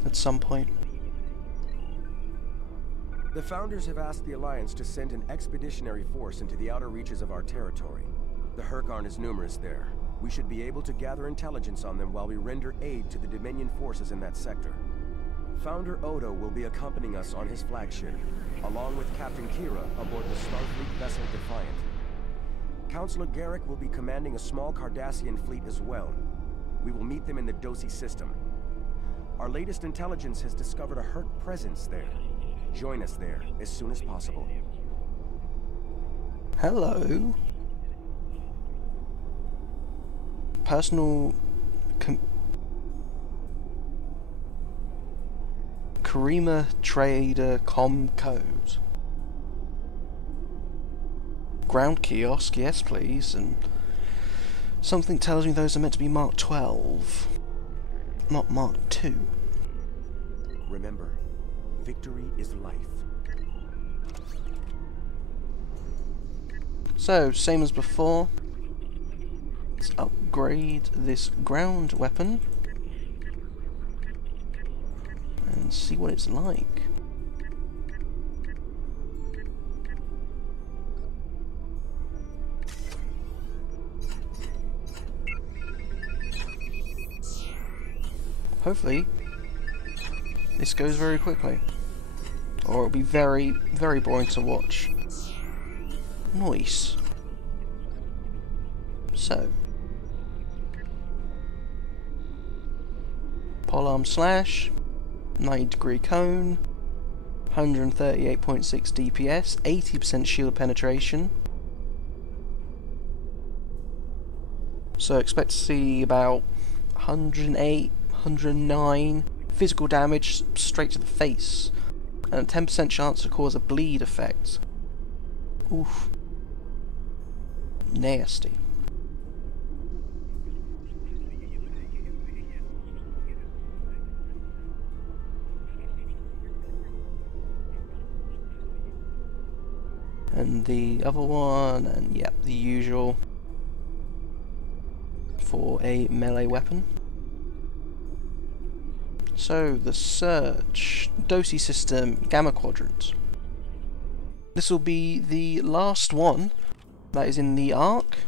at some point. The Founders have asked the Alliance to send an expeditionary force into the outer reaches of our territory. The Herc aren't as numerous there. We should be able to gather intelligence on them while we render aid to the Dominion forces in that sector. Founder Odo will be accompanying us on his flagship, along with Captain Kira aboard the Starfleet vessel Defiant. Councilor Garrick will be commanding a small Cardassian fleet as well. We will meet them in the Dosi system. Our latest intelligence has discovered a Herc presence there. Join us there as soon as possible. Hello. Personal Karima Trader Com code. Ground kiosk, yes please, and something tells me those are meant to be Mark 12, not Mark 2. Remember, victory is life. So, same as before, let's upgrade this ground weapon and see what it's like. Hopefully, this goes very quickly. Or it'll be very, very boring to watch. Nice. So. Polearm slash. 90-degree cone. 138.6 DPS. 80% shield penetration. So expect to see about 108, 109 physical damage straight to the face. And a 10% chance to cause a bleed effect. Oof. Nasty. And the other one, and yep, the usual for a melee weapon. So, the search, Dosi system, Gamma Quadrant. This will be the last one that is in the Arc.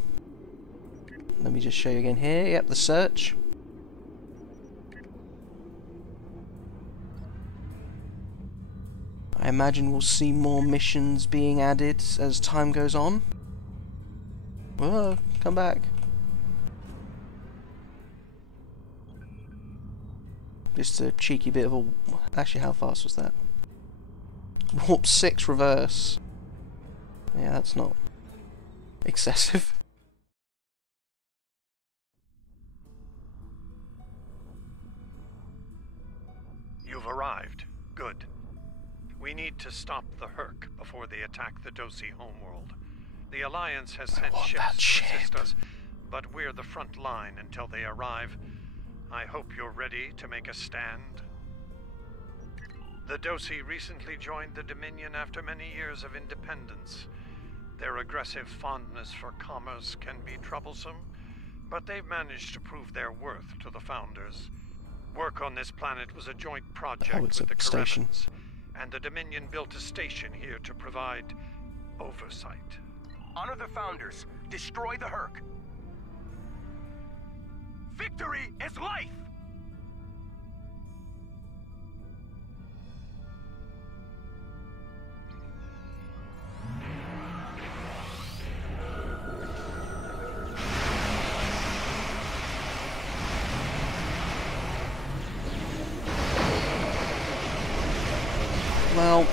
Let me just show you again here. Yep, the search. I imagine we'll see more missions being added as time goes on. Whoa, come back. Just a cheeky bit of a... Actually, how fast was that? Warp 6 reverse. Yeah, that's not excessive. You've arrived. Good. We need to stop the Herc before they attack the Dosi homeworld. The Alliance has sent ships to assist us, but we're the front line until they arrive. I hope you're ready to make a stand. The Dosi recently joined the Dominion after many years of independence. Their aggressive fondness for commerce can be troublesome, but they've managed to prove their worth to the Founders. Work on this planet was a joint project with the Karemans, and the Dominion built a station here to provide oversight. Honor the Founders. Destroy the Herc. Victory is life! Well,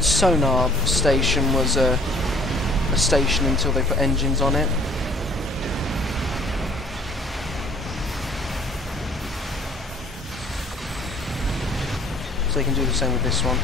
Sonar Station was a station until they put engines on it. So they can do the same with this one.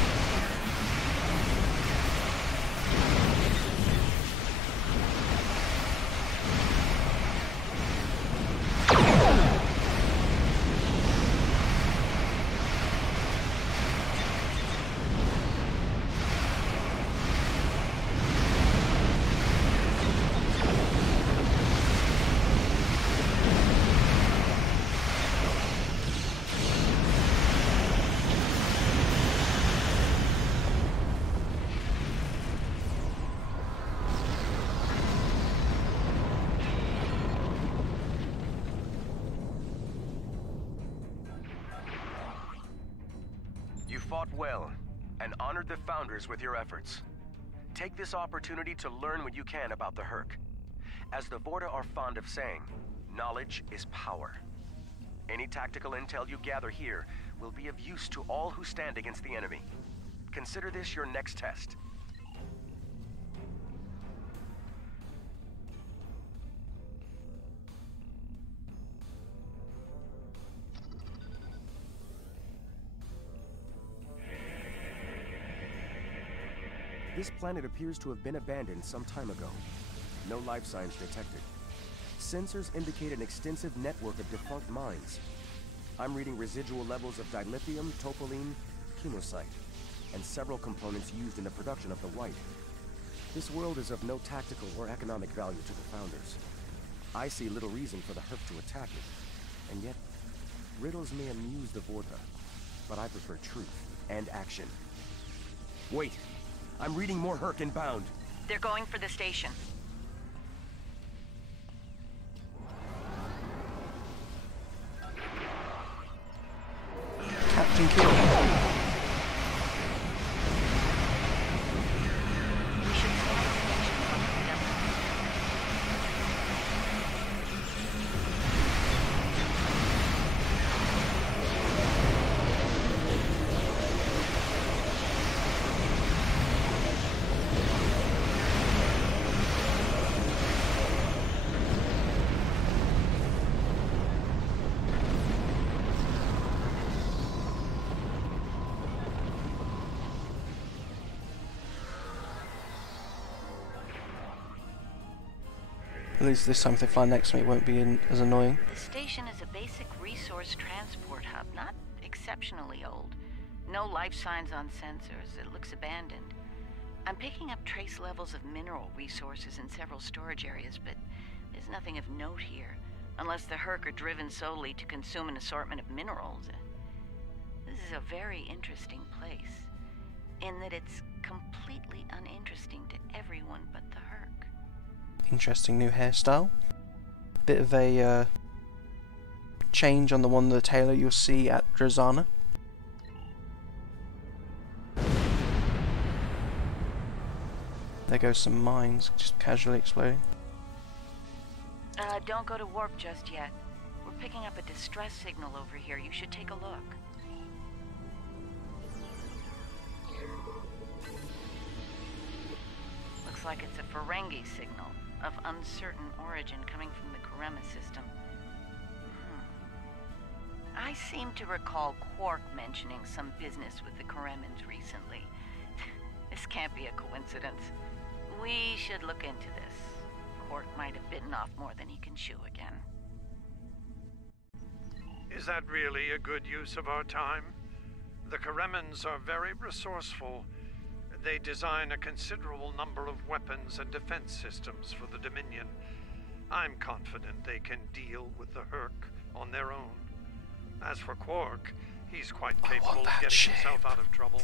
Fought well, and honored the Founders with your efforts. Take this opportunity to learn what you can about the Herc. As the Vorta are fond of saying, knowledge is power. Any tactical intel you gather here will be of use to all who stand against the enemy. Consider this your next test. This planet appears to have been abandoned some time ago. No life signs detected. Sensors indicate an extensive network of defunct mines. I'm reading residual levels of dilithium, topoline, chemosite, and several components used in the production of the white. This world is of no tactical or economic value to the Founders. I see little reason for the Herc to attack it. And yet, riddles may amuse the Vorta, but I prefer truth and action. Wait! I'm reading more Herc inbound. They're going for the station. Captain Kill. At least this time if they fly next to me it won't be as annoying. The station is a basic resource transport hub, not exceptionally old. No life signs on sensors. It looks abandoned. I'm picking up trace levels of mineral resources in several storage areas, but there's nothing of note here, unless the Herc are driven solely to consume an assortment of minerals. This is a very interesting place, in that it's completely uninteresting to everyone but the Herc. Interesting new hairstyle. Bit of a change on the one the tailor you'll see at Drazana. There goes some mines just casually exploding. Don't go to warp just yet. We're picking up a distress signal over here. You should take a look. Looks like it's a Ferengi signal of uncertain origin coming from the Karema system. I seem to recall Quark mentioning some business with the Karemans recently. This can't be a coincidence. We should look into this. Quark might have bitten off more than he can chew again. Is that really a good use of our time? The Karemans are very resourceful. They design a considerable number of weapons and defense systems for the Dominion. I'm confident they can deal with the Herc on their own. As for Quark, he's quite capable of getting himself out of trouble.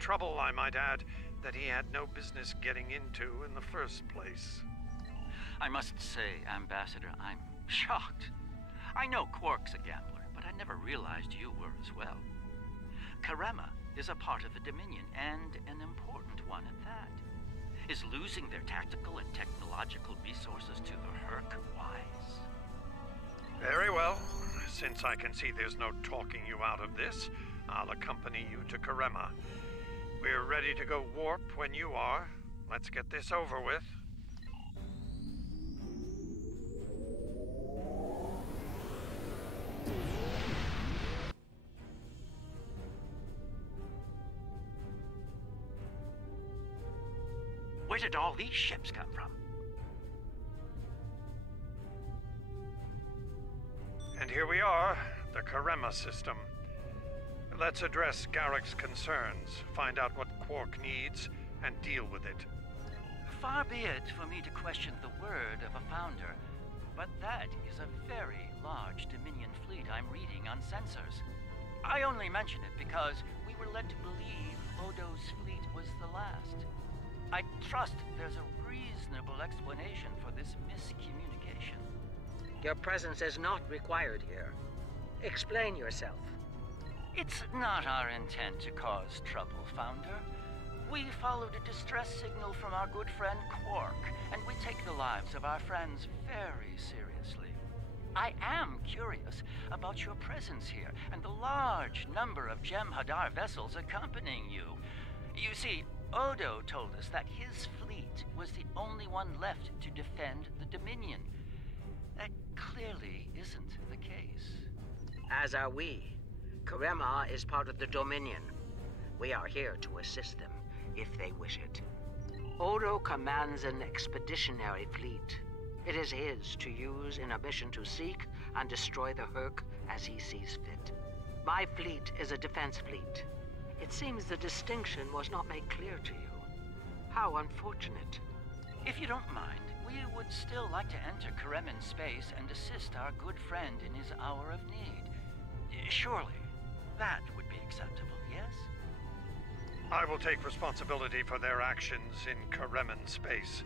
Trouble, I might add, that he had no business getting into in the first place. I must say, Ambassador, I'm shocked. I know Quark's a gambler, but I never realized you were as well. Karema is a part of the Dominion, and an important one at that. Is losing their tactical and technological resources to the Herc wise? Very well. Since I can see there's no talking you out of this, I'll accompany you to Karema. We're ready to go warp when you are. Let's get this over with. Where did all these ships come from? And here we are, the Karema system. Let's address Garrick's concerns, find out what Quark needs, and deal with it. Far be it for me to question the word of a founder, but that is a very large Dominion fleet I'm reading on sensors. I only mention it because we were led to believe Odo's fleet was the last. I trust there's a reasonable explanation for this miscommunication. Your presence is not required here. Explain yourself. It's not our intent to cause trouble, Founder. We followed a distress signal from our good friend Quark, and we take the lives of our friends very seriously. I am curious about your presence here and the large number of Jem'Hadar vessels accompanying you. You see, Odo told us that his fleet was the only one left to defend the Dominion. That clearly isn't the case. As are we. Karema is part of the Dominion. We are here to assist them, if they wish it. Odo commands an expeditionary fleet. It is his to use in a mission to seek and destroy the Herc as he sees fit. My fleet is a defense fleet. It seems the distinction was not made clear to you. How unfortunate. If you don't mind, we would still like to enter Kareman space and assist our good friend in his hour of need. Surely, that would be acceptable, yes? I will take responsibility for their actions in Kareman space.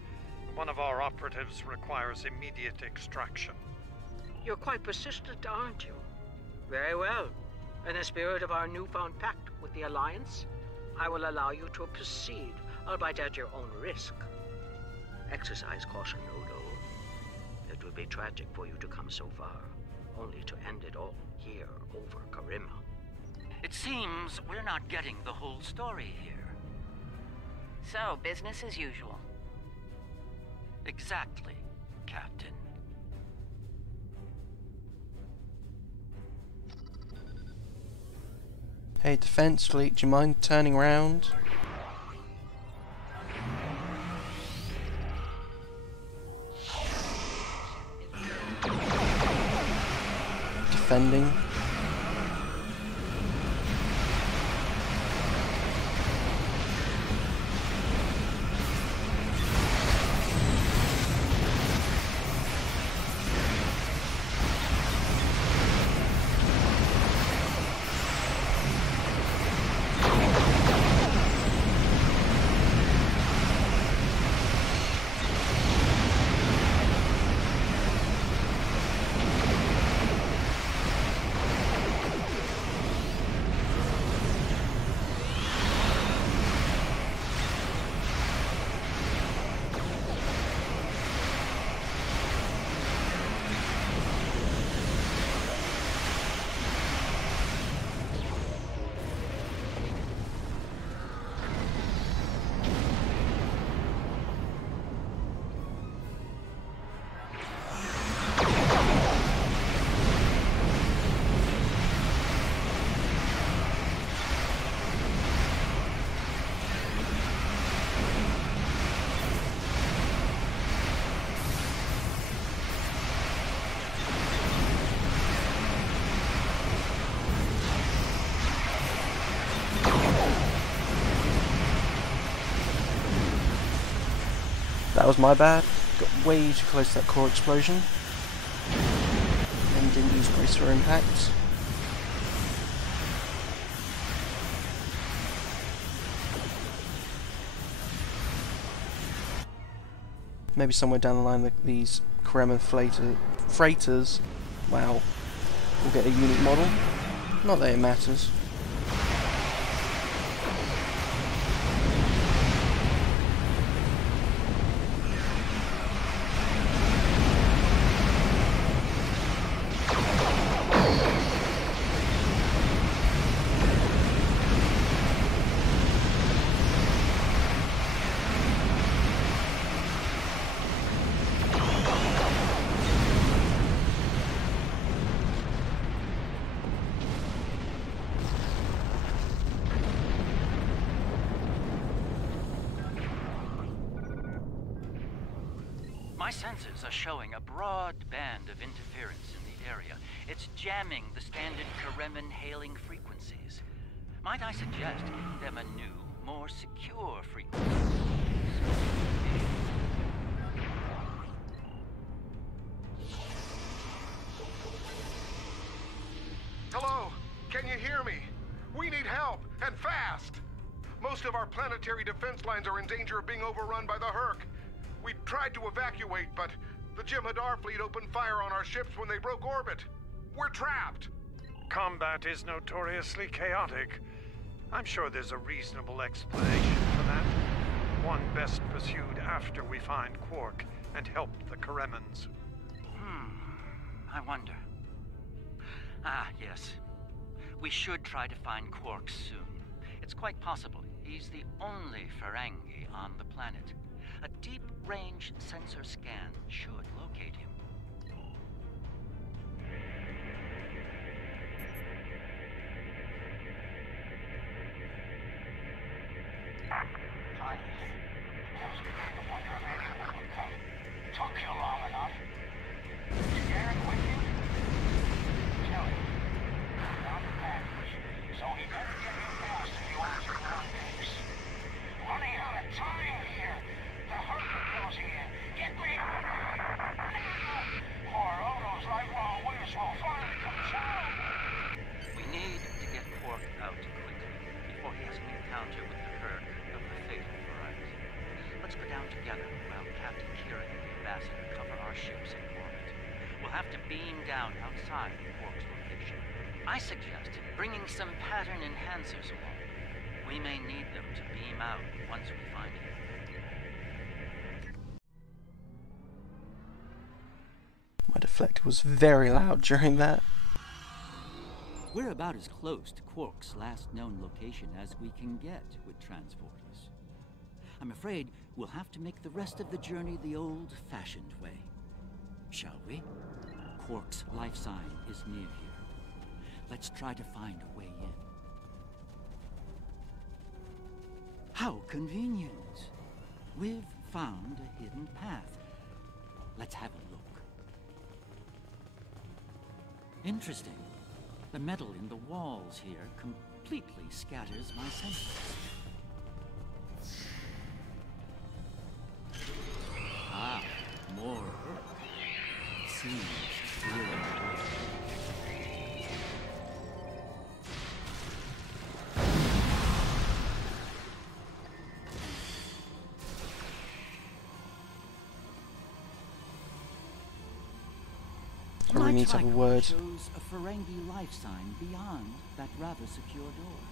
One of our operatives requires immediate extraction. You're quite persistent, aren't you? Very well. In the spirit of our newfound pact with the Alliance, I will allow you to proceed, albeit at your own risk. Exercise caution, Odo. It would be tragic for you to come so far, only to end it all here over Karema. It seems we're not getting the whole story here. So, business as usual. Exactly, Captain. Hey, Defense Fleet, do you mind turning around? Defending. That was my bad. Got way too close to that core explosion. And didn't use bracer impact. Maybe somewhere down the line these Kremen freighters, wow, will get a unique model. Not that it matters. My sensors are showing a broad band of interference in the area. It's jamming the standard Kremen hailing frequencies. Might I suggest giving them a new, more secure frequency? Hello? Can you hear me? We need help, and fast! Most of our planetary defense lines are in danger of being overrun by the Herc. We tried to evacuate, but the Jem'Hadar fleet opened fire on our ships when they broke orbit. We're trapped! Combat is notoriously chaotic. I'm sure there's a reasonable explanation for that. One best pursued after we find Quark and help the Kremens. I wonder. Ah, yes. We should try to find Quark soon. It's quite possible he's the only Ferengi on the planet. A deep-range sensor scan should locate him. Took you long enough. You Garrett with you? Tell him. Found the package, so he better get here fast if you want your ground base. Running out of time here. The Herc are closing in. Get me! Or Odo's lifelong wish will finally come true. We need to get Quark out quickly before he has an encounter with the Herc of the fatal variety. Let's go down together while Captain Kieran and the ambassador cover our ships in orbit. We'll have to beam down outside Quark's location. I suggest bringing some pattern enhancers along. We may need them to beam out once we find him. My deflector was very loud during that. We're about as close to Quark's last known location as we can get with transporters. I'm afraid we'll have to make the rest of the journey the old-fashioned way. Shall we? Quark's life sign is near here. Let's try to find a way in. How convenient! We've found a hidden path. Let's have a look. Interesting. The metal in the walls here completely scatters my senses. Ah, more. Seems clearer. I really need to have a word. Shows a Ferengi life sign beyond that rather secure door.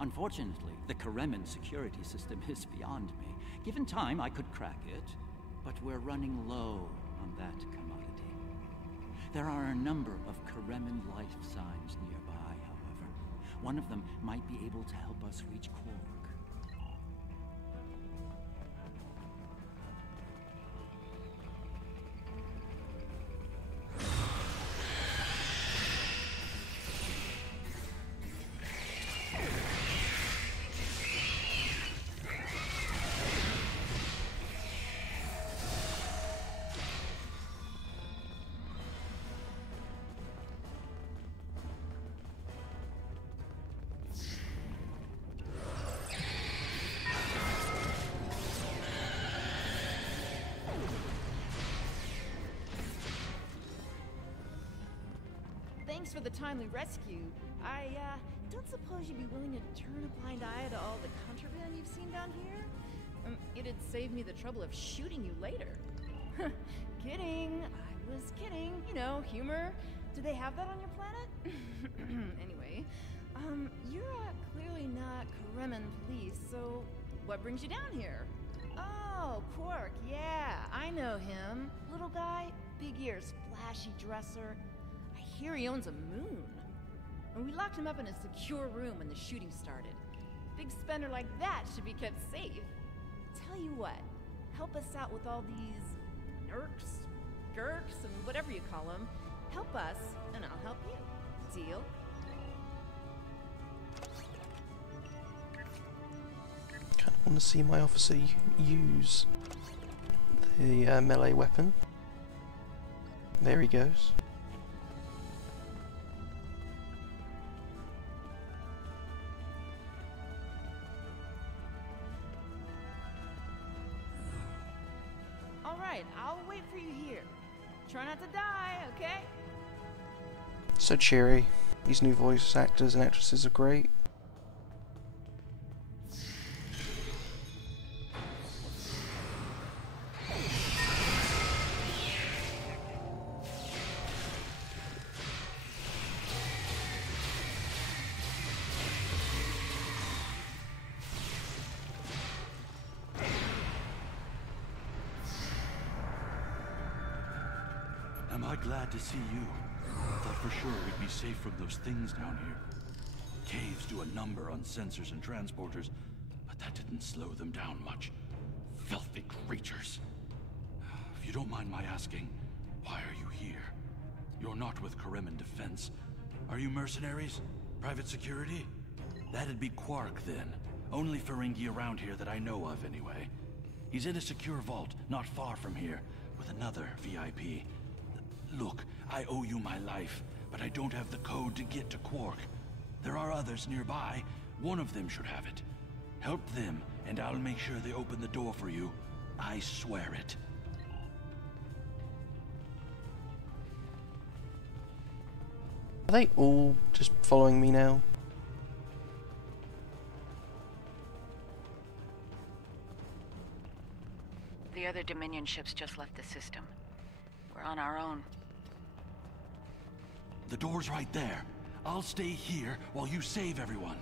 Unfortunately, the Kremen security system is beyond me. Given time, I could crack it, but we're running low on that commodity. There are a number of Kremen life signs nearby, however. One of them might be able to help us reach Quark. Thanks for the timely rescue. I don't suppose you'd be willing to turn a blind eye to all the contraband you've seen down here? It'd save me the trouble of shooting you later. Kidding. I was kidding. You know, humor. Do they have that on your planet? Anyway, you're clearly not Kremen police, so what brings you down here? Oh, Quark, yeah, I know him. Little guy, big ears, flashy dresser. I hear he owns a moon. And we locked him up in a secure room when the shooting started. Big spender like that should be kept safe. Tell you what, help us out with all these nerks, gurks, and whatever you call them. Help us, and I'll help you. Deal? Kind of want to see my officer use the melee weapon. There he goes. Alright, I'll wait for you here. Try not to die, okay? So cheery. These new voice actors and actresses are great. Am I glad to see you? I thought for sure we'd be safe from those things down here. Caves do a number on sensors and transporters, but that didn't slow them down much. Filthy creatures. If you don't mind my asking, why are you here? You're not with Kremen Defense. Are you mercenaries? Private security? That'd be Quark then. Only Ferengi around here that I know of anyway. He's in a secure vault, not far from here, with another VIP. Look, I owe you my life, but I don't have the code to get to Quark. There are others nearby. One of them should have it. Help them, and I'll make sure they open the door for you. I swear it. Are they all just following me now? The other Dominion ships just left the system. We're on our own. The door's right there. I'll stay here while you save everyone.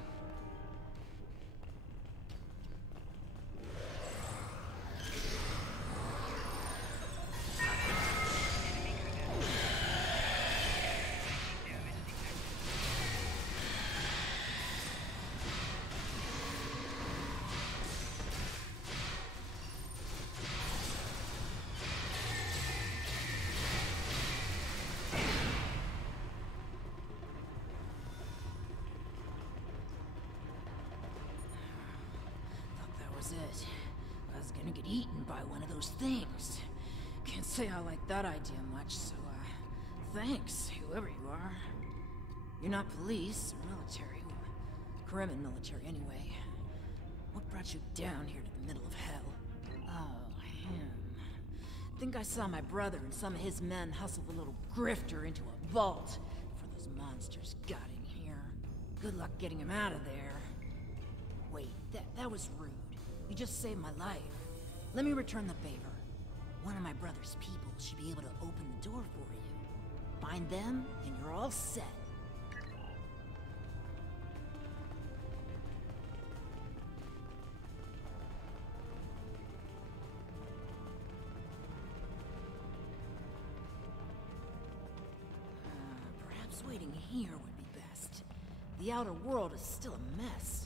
It. I was gonna get eaten by one of those things. Can't say I like that idea much, so, thanks, whoever you are. You're not police or military, or Kremen military anyway. What brought you down here to the middle of hell? Oh, him. Think I saw my brother and some of his men hustle the little grifter into a vault before those monsters got in here. Good luck getting him out of there. Wait, that was rude. You just saved my life. Let me return the favor. One of my brother's people should be able to open the door for you. Find them, and you're all set. Perhaps waiting here would be best. The outer world is still a mess.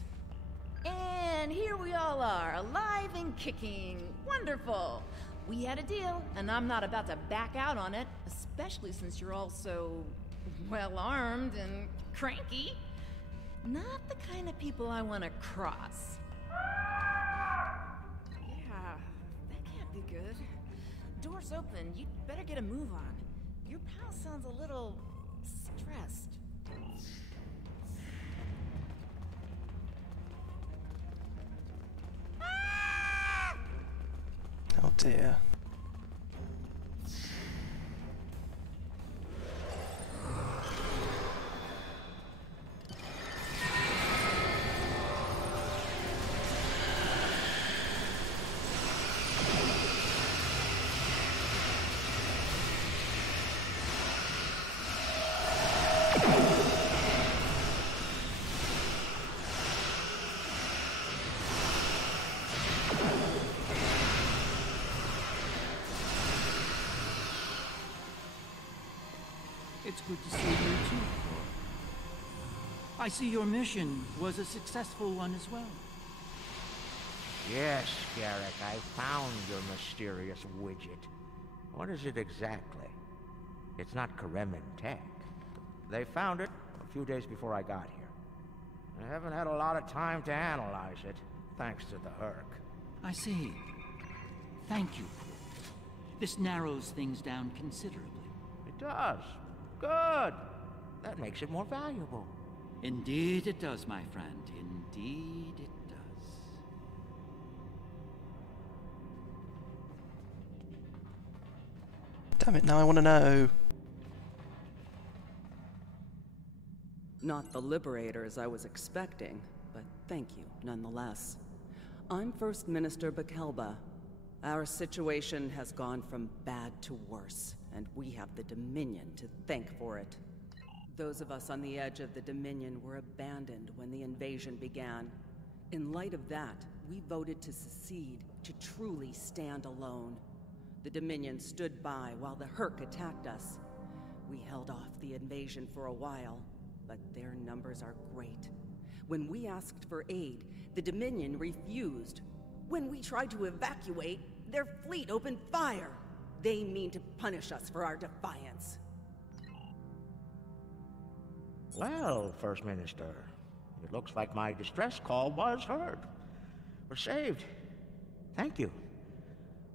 And here we all are, alive and kicking. Wonderful. We had a deal, and I'm not about to back out on it, especially since you're all so well-armed and cranky. Not the kind of people I want to cross. Yeah, that can't be good. Door's open. You'd better get a move on. Your pal sounds a little stressed. Oh dear. good to see you too, Quark. I see your mission was a successful one as well. Yes, Garrick, I found your mysterious widget. What is it exactly? It's not Karemin tech. They found it a few days before I got here. I haven't had a lot of time to analyze it, thanks to the Herc. I see. Thank you, Quark. This narrows things down considerably. It does. Good. That makes it more valuable. Indeed it does, my friend. Indeed it does. Damn it, now I want to know. Not the liberators I was expecting, but thank you nonetheless. I'm First Minister Bakelba. Our situation has gone from bad to worse, and we have the Dominion to thank for it. Those of us on the edge of the Dominion were abandoned when the invasion began. In light of that, we voted to secede, to truly stand alone. The Dominion stood by while the Herc attacked us. We held off the invasion for a while, but their numbers are great. When we asked for aid, the Dominion refused. When we tried to evacuate, their fleet opened fire. They mean to punish us for our defiance. Well, First Minister, it looks like my distress call was heard. We're saved. Thank you.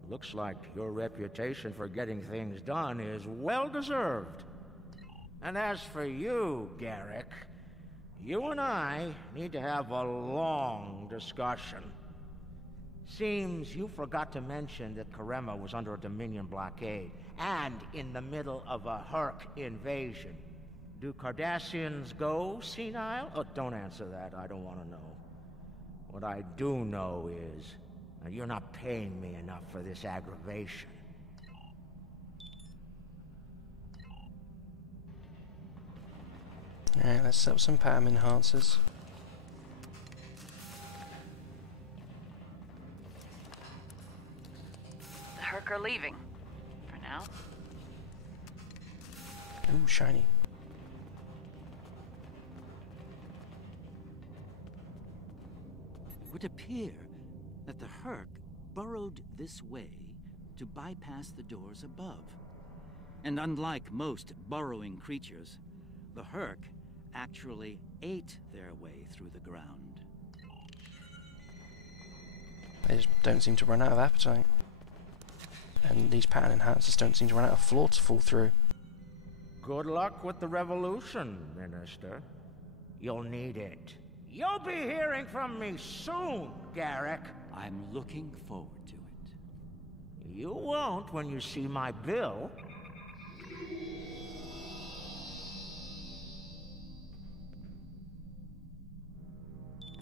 Looks like your reputation for getting things done is well-deserved. And as for you, Garrick, you and I need to have a long discussion. Seems you forgot to mention that Karema was under a Dominion blockade, and in the middle of a Herc invasion. Do Cardassians go senile? Oh, don't answer that. I don't want to know. What I do know is that you're not paying me enough for this aggravation. Alright, let's set up some PAM enhancers. The Herc are leaving. For now. Ooh, shiny. It would appear that the Herc burrowed this way to bypass the doors above. And unlike most burrowing creatures, the Herc actually ate their way through the ground. They just don't seem to run out of appetite. And these pattern enhancers don't seem to run out of floor to fall through. Good luck with the revolution, Minister. You'll need it. You'll be hearing from me soon, Garrick. I'm looking forward to it. You won't when you see my bill.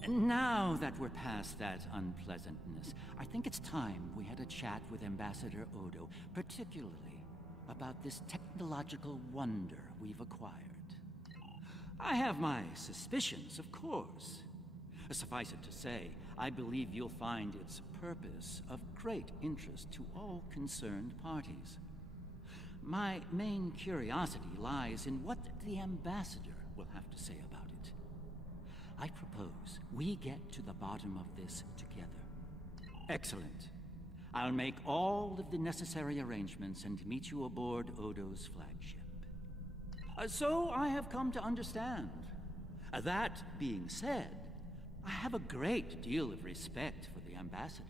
Now that we're past that unpleasantness, I think it's time we had a chat with Ambassador Odo, particularly about this technological wonder we've acquired. I have my suspicions, of course. Suffice it to say, I believe you'll find its purpose of great interest to all concerned parties. My main curiosity lies in what the Ambassador will have to say about it. I propose we get to the bottom of this together. Excellent. I'll make all of the necessary arrangements and meet you aboard Odo's flagship. So I have come to understand. That being said, I have a great deal of respect for the Ambassador.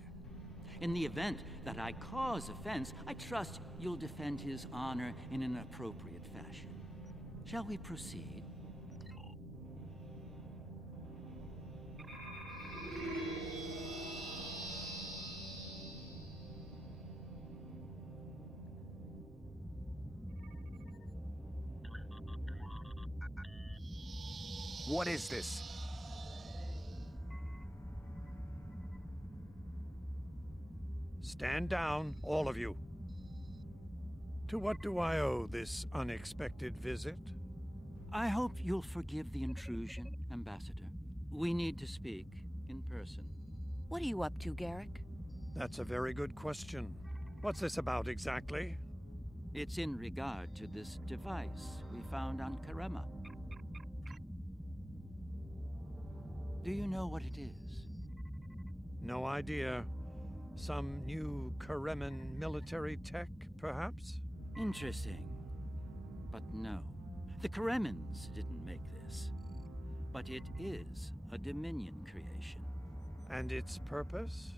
In the event that I cause offense, I trust you'll defend his honor in an appropriate fashion. Shall we proceed? What is this? Stand down, all of you. To what do I owe this unexpected visit? I hope you'll forgive the intrusion, Ambassador. We need to speak in person. What are you up to, Garrick? That's a very good question. What's this about exactly? It's in regard to this device we found on Karema. Do you know what it is? No idea. Some new Kareman military tech, perhaps? Interesting. But no. The Karemans didn't make this. But it is a Dominion creation. And its purpose?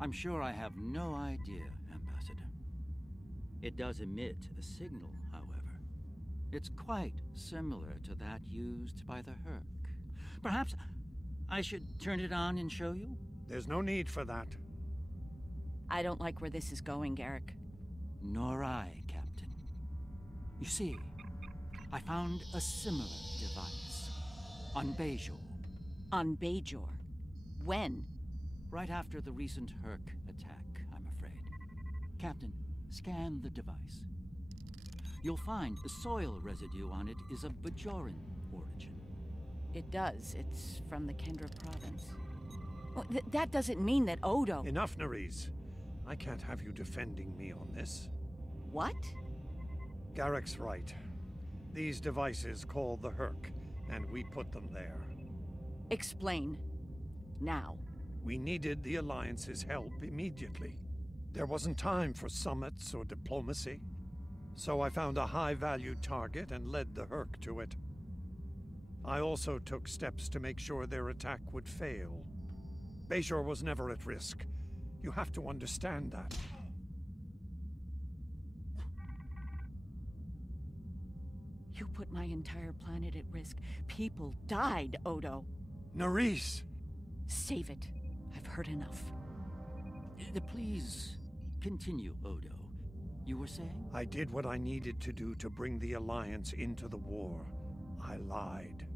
I'm sure I have no idea, Ambassador. It does emit a signal, however. It's quite similar to that used by the Herc. Perhaps I should turn it on and show you? There's no need for that. I don't like where this is going, Garrick. Nor I, Captain. You see, I found a similar device on Bajor. On Bajor? When? Right after the recent Herc attack, I'm afraid. Captain, scan the device. You'll find the soil residue on it is of Bajoran origin. It does. It's from the Kendra province. Well, that doesn't mean that Odo... Enough, Nerys. I can't have you defending me on this. What? Garrick's right. These devices call the Herc, and we put them there. Explain. Now. We needed the Alliance's help immediately. There wasn't time for summits or diplomacy. So I found a high-value target and led the Herc to it. I also took steps to make sure their attack would fail. Bajor was never at risk. You have to understand that. You put my entire planet at risk. People died, Odo. Nerys! Save it. I've heard enough. Please continue, Odo. You were saying? I did what I needed to do to bring the Alliance into the war. I lied.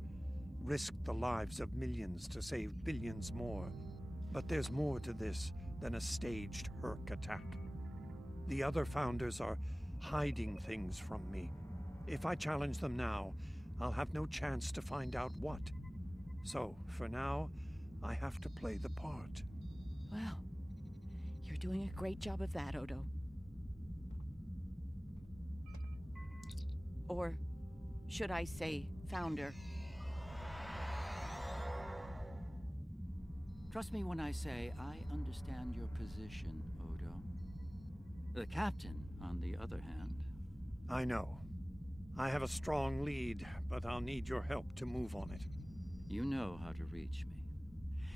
Risked the lives of millions to save billions more. But there's more to this than a staged Herc attack. The other Founders are hiding things from me. If I challenge them now, I'll have no chance to find out what. So, for now, I have to play the part. Well, you're doing a great job of that, Odo. Or should I say, Founder? Trust me when I say I understand your position, Odo. The Captain, on the other hand... I know. I have a strong lead, but I'll need your help to move on it. You know how to reach me.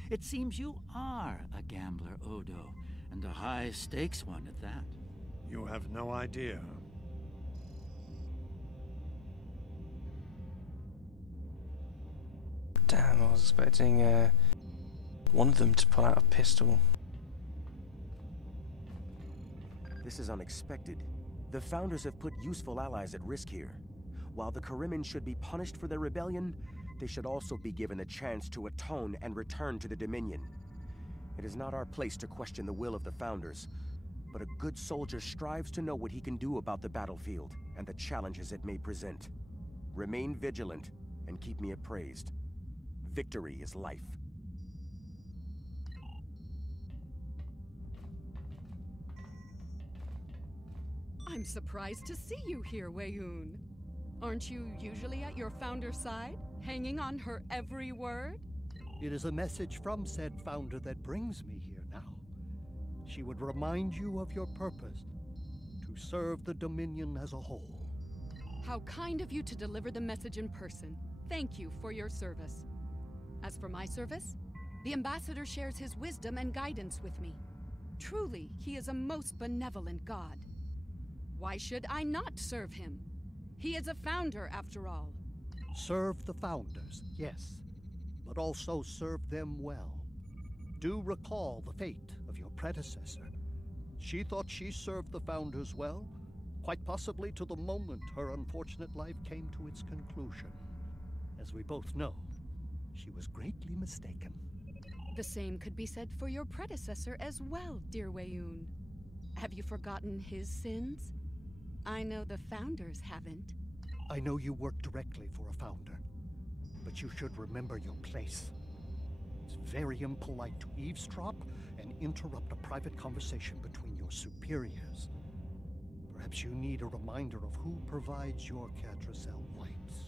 It seems you are a gambler, Odo, and a high-stakes one at that. You have no idea. Damn, I was expecting one of them to pull out a pistol. This is unexpected. The Founders have put useful allies at risk here. While the Karemen should be punished for their rebellion, they should also be given a chance to atone and return to the Dominion. It is not our place to question the will of the Founders, but a good soldier strives to know what he can do about the battlefield and the challenges it may present. Remain vigilant and keep me appraised. Victory is life. I'm surprised to see you here, Weyoun. Aren't you usually at your Founder's side, hanging on her every word? It is a message from said Founder that brings me here now. She would remind you of your purpose, to serve the Dominion as a whole. How kind of you to deliver the message in person. Thank you for your service. As for my service, the Ambassador shares his wisdom and guidance with me. Truly, he is a most benevolent god. Why should I not serve him? He is a Founder, after all. Serve the Founders, yes, but also serve them well. Do recall the fate of your predecessor. She thought she served the Founders well, quite possibly to the moment her unfortunate life came to its conclusion. As we both know, she was greatly mistaken. The same could be said for your predecessor as well, dear Weyoun. Have you forgotten his sins? I know the Founders haven't. I know you work directly for a Founder, but you should remember your place. It's very impolite to eavesdrop and interrupt a private conversation between your superiors. Perhaps you need a reminder of who provides your Catracel lights.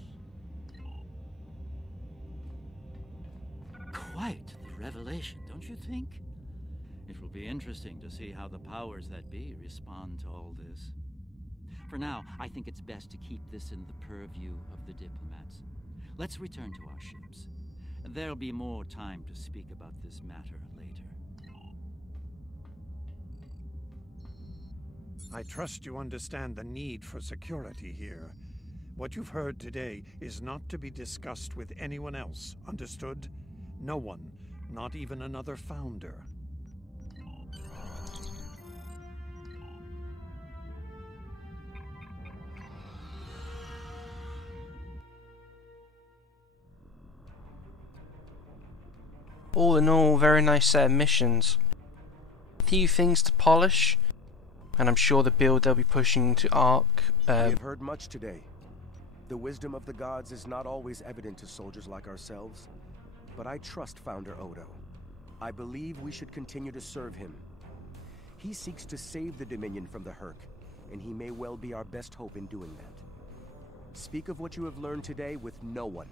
Quite the revelation, don't you think? It will be interesting to see how the powers that be respond to all this. For now, I think it's best to keep this in the purview of the diplomats. Let's return to our ships. There'll be more time to speak about this matter later. I trust you understand the need for security here. What you've heard today is not to be discussed with anyone else, understood? No one, not even another founder. All in all, very nice set of missions. A few things to polish, and I'm sure the build they'll be pushing to Arc. We have heard much today. The wisdom of the gods is not always evident to soldiers like ourselves, but I trust Founder Odo. I believe we should continue to serve him. He seeks to save the Dominion from the Herc, and he may well be our best hope in doing that. Speak of what you have learned today with no one,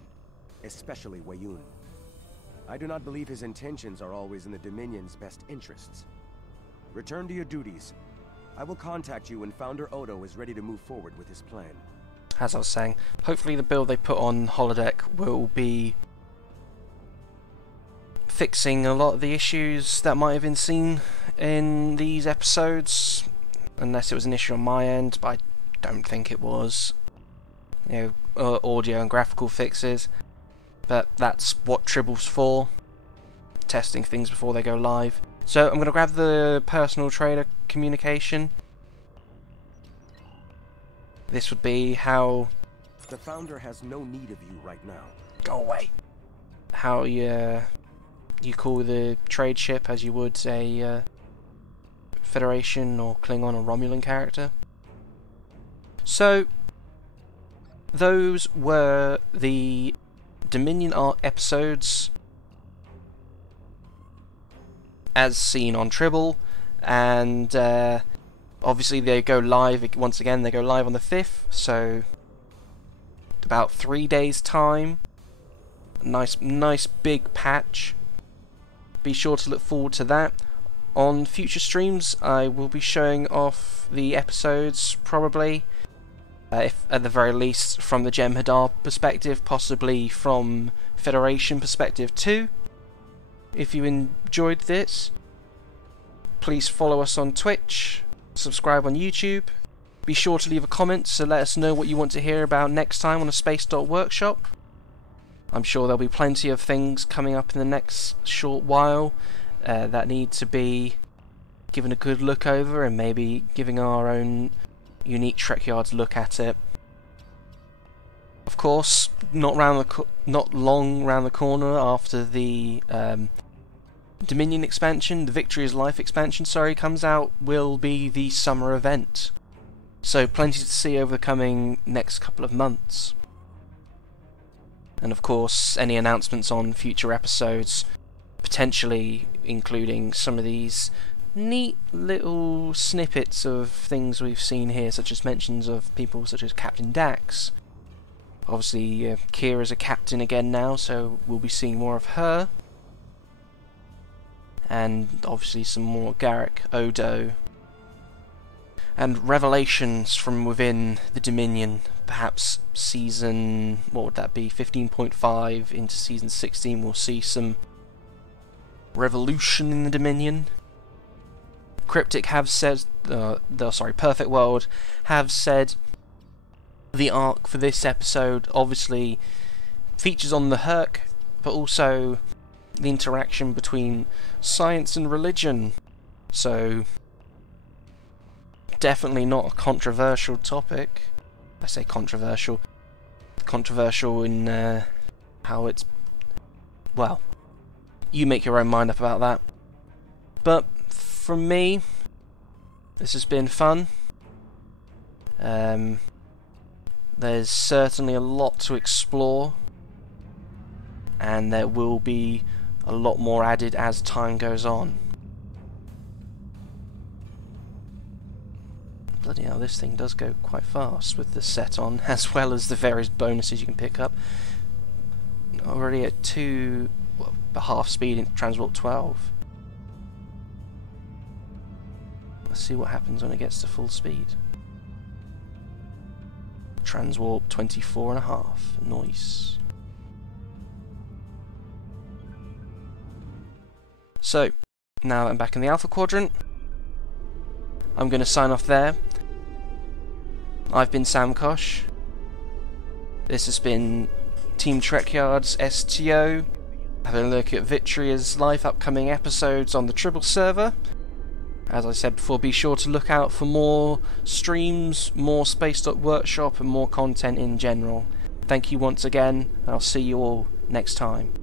especially Weyoun. I do not believe his intentions are always in the Dominion's best interests. Return to your duties. I will contact you when Founder Odo is ready to move forward with his plan. As I was saying, hopefully the build they put on holodeck will be fixing a lot of the issues that might have been seen in these episodes, unless it was an issue on my end, but I don't think it was. You know, audio and graphical fixes. But that's what Tribble's for, testing things before they go live. So I'm going to grab the personal trader communication. This would be how... The Founder has no need of you right now. Go away. How you call the trade ship as you would a Federation or Klingon or Romulan character. So, those were the Dominion Arc episodes as seen on Tribble, and obviously they go live once again. They go live on the 5th, so about 3 days time. Nice big patch. Be sure to look forward to that. On future streams I will be showing off the episodes, probably. If at the very least from the Jem'Hadar perspective, possibly from Federation perspective too. If you enjoyed this, please follow us on Twitch, subscribe on YouTube, be sure to leave a comment to let us know what you want to hear about next time on a Space Dot Workshop. I'm sure there'll be plenty of things coming up in the next short while that need to be given a good look over, and maybe giving our own unique Trekyard's look at it. Of course, not long round the corner after the Dominion expansion, the Victory is Life expansion, sorry, comes out, will be the summer event. So plenty to see over the coming next couple of months. And of course, any announcements on future episodes, potentially including some of these neat little snippets of things we've seen here, such as mentions of people such as Captain Dax. Obviously, Kira's a captain again now, so we'll be seeing more of her. And obviously some more Garrick, Odo, and revelations from within the Dominion. Perhaps season, what would that be, 15.5 into season 16, we'll see some revolution in the Dominion. Cryptic have said, Perfect World have said the arc for this episode obviously features on the Herc, but also the interaction between science and religion. So, definitely not a controversial topic. I say controversial. Controversial in how it's... well, you make your own mind up about that. But from me, this has been fun. There's certainly a lot to explore, and there will be a lot more added as time goes on. Bloody hell, this thing does go quite fast with the set on, as well as the various bonuses you can pick up. Already at half speed in Transwarp 12. Let's see what happens when it gets to full speed. Transwarp 24.5. Nice. So, now that I'm back in the Alpha Quadrant, I'm going to sign off there. I've been Sam Kosh. This has been Team Trekyard's STO. Having a look at Vitria's life, upcoming episodes on the Tribble server. As I said before, be sure to look out for more streams, more Space Dock Workshop, and more content in general. Thank you once again, and I'll see you all next time.